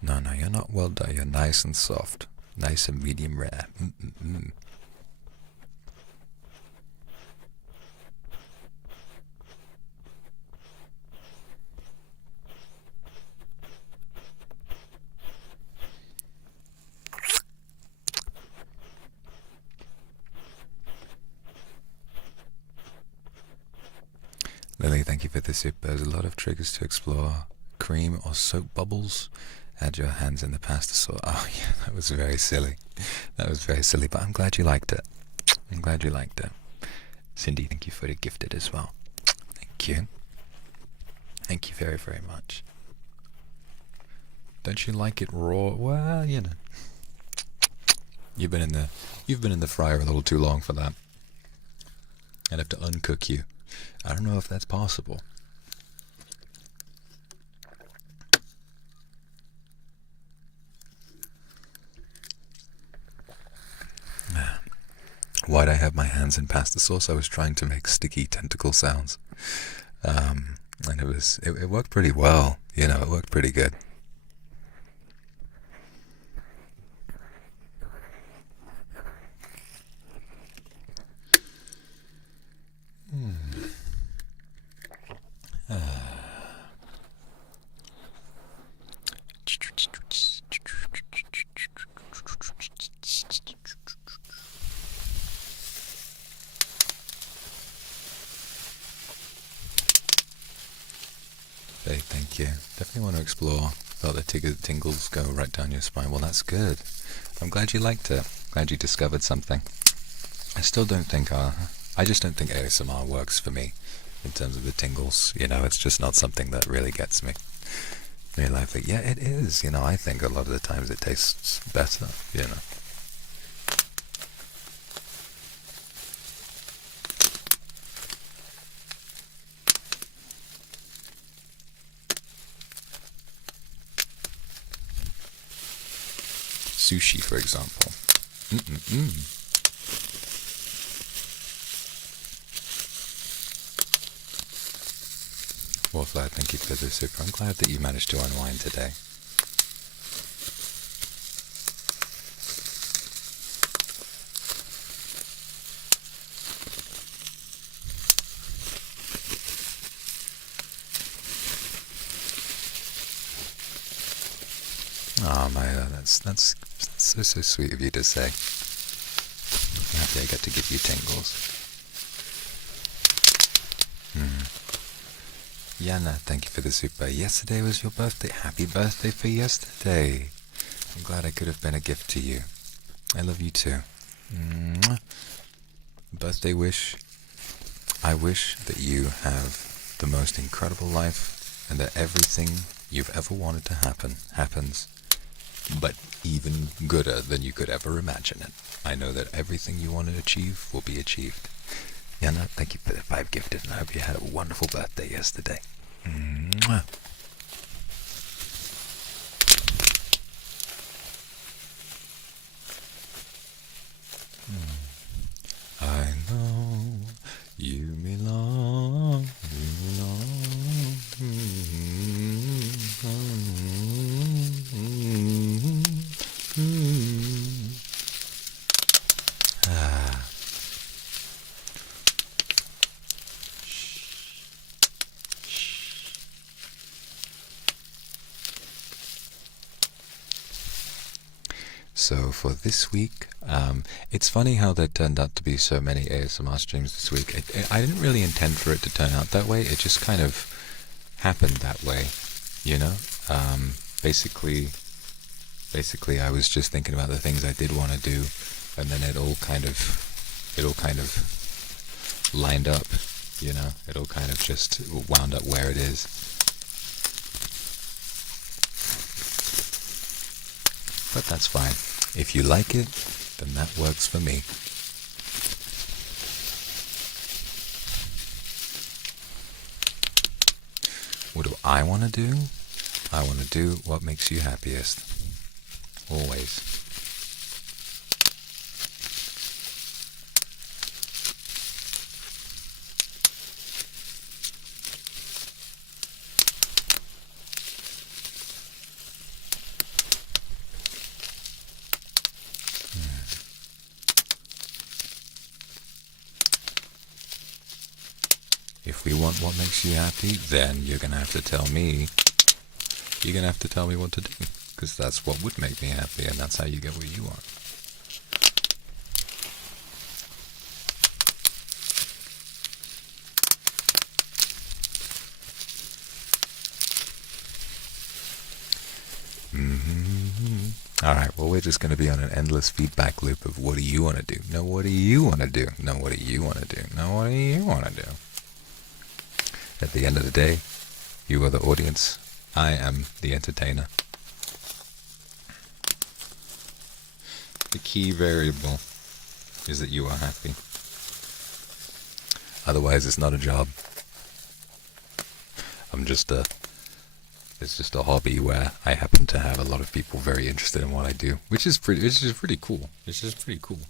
No, you're not well done. You're nice and soft. Nice and medium rare. Lily, thank you for the soup. There's a lot of triggers to explore. Cream or soap bubbles. Had your hands in the pasta sauce. Oh yeah, that was very silly. That was very silly, but I'm glad you liked it. I'm glad you liked it. Cindy, thank you for the gifted as well. Thank you. Thank you very, very much. Don't you like it raw? Well, you know. You've been in the fryer a little too long for that. I'd have to uncook you. I don't know if that's possible. Why'd I have my hands in pasta sauce? I was trying to make sticky tentacle sounds. And it worked pretty well. You know, it worked pretty good. Thank you. Definitely want to explore. Felt the tingles go right down your spine. Well, that's good. I'm glad you liked it. Glad you discovered something. I still don't think I just don't think ASMR works for me in terms of the tingles. You know, it's just not something that really gets me. Very lively. Yeah, it is. You know, I think a lot of the times it tastes better. You know. Sushi, for example. Well, Vlad, thank you for the super. I'm glad that you managed to unwind today. Oh, Maya, that's so sweet of you to say. I'm happy I get to give you tingles. Yana, thank you for the super. Yesterday was your birthday. Happy birthday for yesterday. I'm glad I could have been a gift to you. I love you too. Birthday wish. I wish that you have the most incredible life and that everything you've ever wanted to happen happens, but even gooder than you could ever imagine it. I know that everything you want to achieve will be achieved. Yana, thank you for the 5 gifted, and I hope you had a wonderful birthday yesterday. Mwah. I know you belong, So for this week, it's funny how there turned out to be so many ASMR streams this week. I didn't really intend for it to turn out that way. It just kind of happened that way, you know. Basically, I was just thinking about the things I did want to do, and then it all kind of lined up, you know. It all kind of just wound up where it is. But that's fine. If you like it, then that works for me. What do I want to do? I want to do what makes you happiest. Always. If we want what makes you happy, then you're going to have to tell me. You're going to have to tell me what to do. Because that's what would make me happy, and that's how you get what you want. Alright, well, we're just going to be on an endless feedback loop of what do you want to do? No, what do you want to do? No, what do you want to do? No, what do you want to do? At the end of the day, you are the audience. I am the entertainer. The key variable is that you are happy. Otherwise, it's not a job. It's just a hobby where I happen to have a lot of people very interested in what I do, which is pretty cool. It's just pretty cool.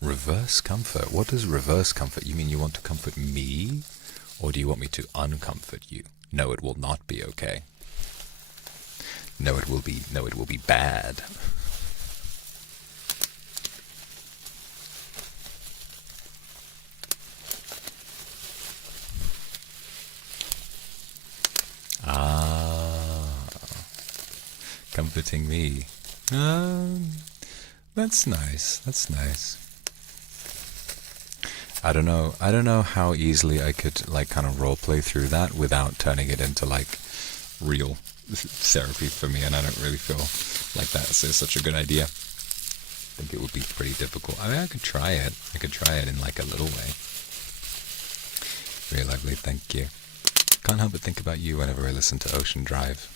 Reverse comfort. What does reverse comfort? You mean you want to comfort me? Or do you want me to uncomfort you? No, it will not be okay. No, it will be bad. Comforting me. That's nice. That's nice. I don't know how easily I could like kind of role play through that without turning it into like real therapy for me, and I don't really feel like that's such a good idea. I think it would be pretty difficult. I mean, I could try it. I could try it in like a little way. Very lovely, thank you. Can't help but think about you whenever I listen to Ocean Drive.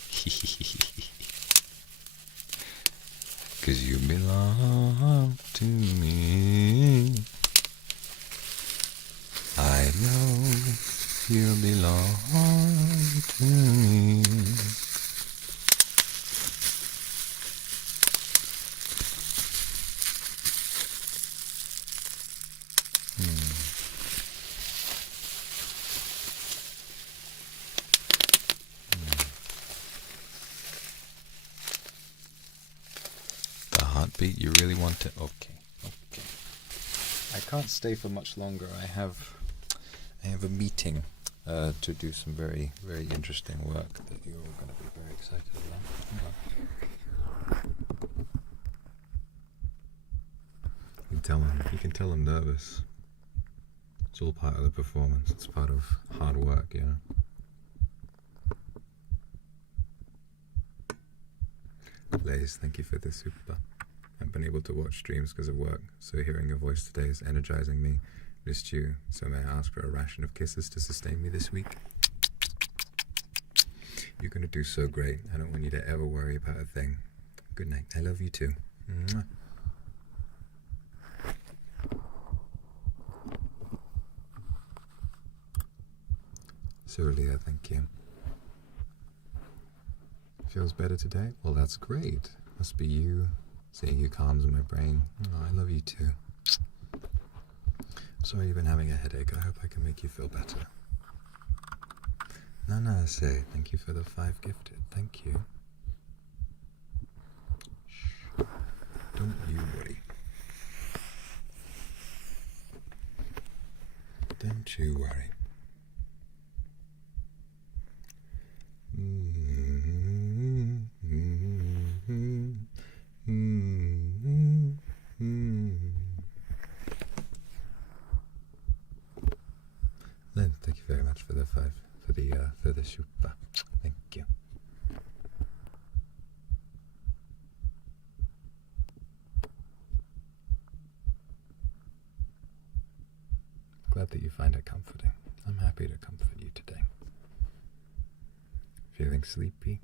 'Cause you belong to me. I know you belong to me. The heartbeat, you really want it? Okay. I can't stay for much longer. I have a meeting to do some very, very interesting work that you're all going to be very excited about. You can tell I'm nervous. It's all part of the performance. It's part of hard work, you know. Lays, thank you for the super. I've been able to watch streams because of work, so hearing your voice today is energizing me. Missed you, so may I ask for a ration of kisses to sustain me this week? You're going to do so great. I don't want you to ever worry about a thing. Good night. I love you too. Mwah. Surely, thank you. Feels better today? Well, that's great. Must be you. Seeing you calms my brain. Oh, I love you too. Sorry you've been having a headache. I hope I can make you feel better. Nana say, thank you for the 5 gifted. Thank you. Shh. Don't you worry. Don't you worry. Len, thank you very much for the 5 for the super. Thank you. Glad that you find it comforting. I'm happy to comfort you today. Feeling sleepy?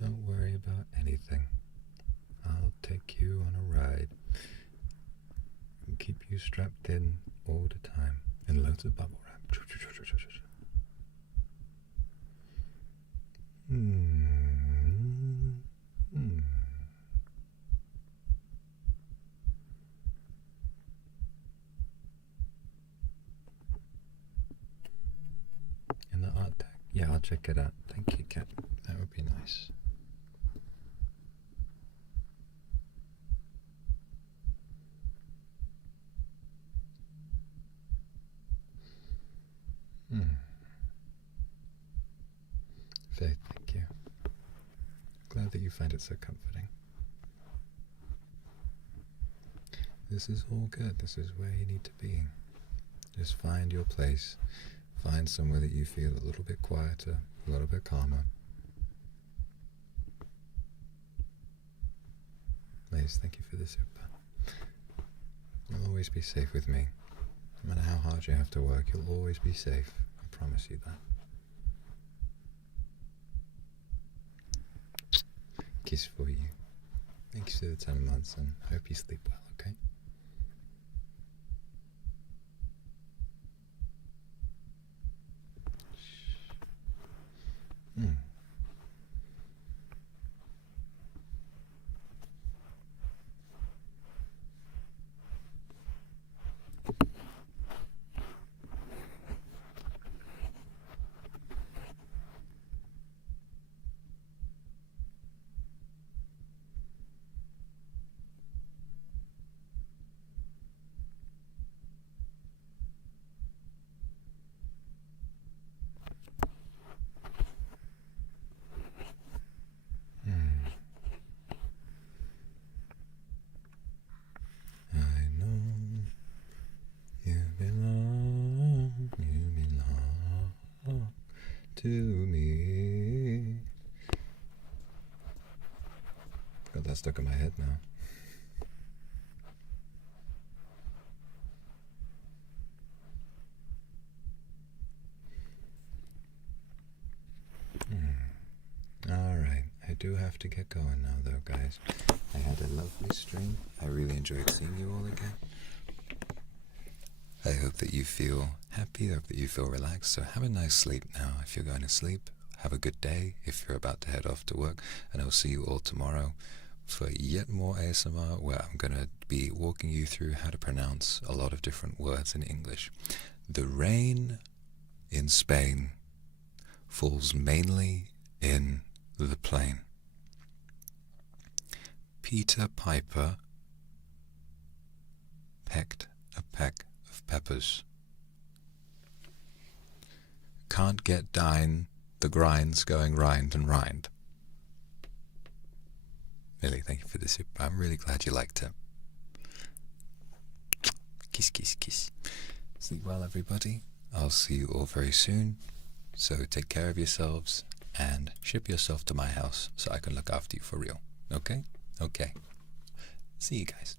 Don't worry about anything. I'll take you on a ride and keep you strapped in all the time in loads of bubble wrap. And the art tag. Yeah, I'll check it out. Thank you, Kat. That would be nice. Faith, thank you. Glad that you find it so comforting. This is all good. This is where you need to be. Just find your place. Find somewhere that you feel a little bit quieter, a little bit calmer. Liz, thank you for the super. You'll always be safe with me. No matter how hard you have to work, you'll always be safe. I promise you that. Kiss for you. Thanks for the 10 months, and I hope you sleep well, okay? To me. Got that stuck in my head now. Alright, I do have to get going now though, guys. I had a lovely stream. I really enjoyed seeing you all again. I hope that you feel happy, I hope that you feel relaxed, so have a nice sleep now if you're going to sleep. Have a good day if you're about to head off to work, and I'll see you all tomorrow for yet more ASMR, where I'm going to be walking you through how to pronounce a lot of different words in English. The rain in Spain falls mainly in the plain. Peter Piper pecked a peck of peppers. Can't get dine, the grind's going rind and rind. Millie, thank you for the soup. I'm really glad you liked it. Kiss, kiss, kiss. Sleep well, everybody. I'll see you all very soon. So take care of yourselves and ship yourself to my house so I can look after you for real. Okay? Okay. See you guys.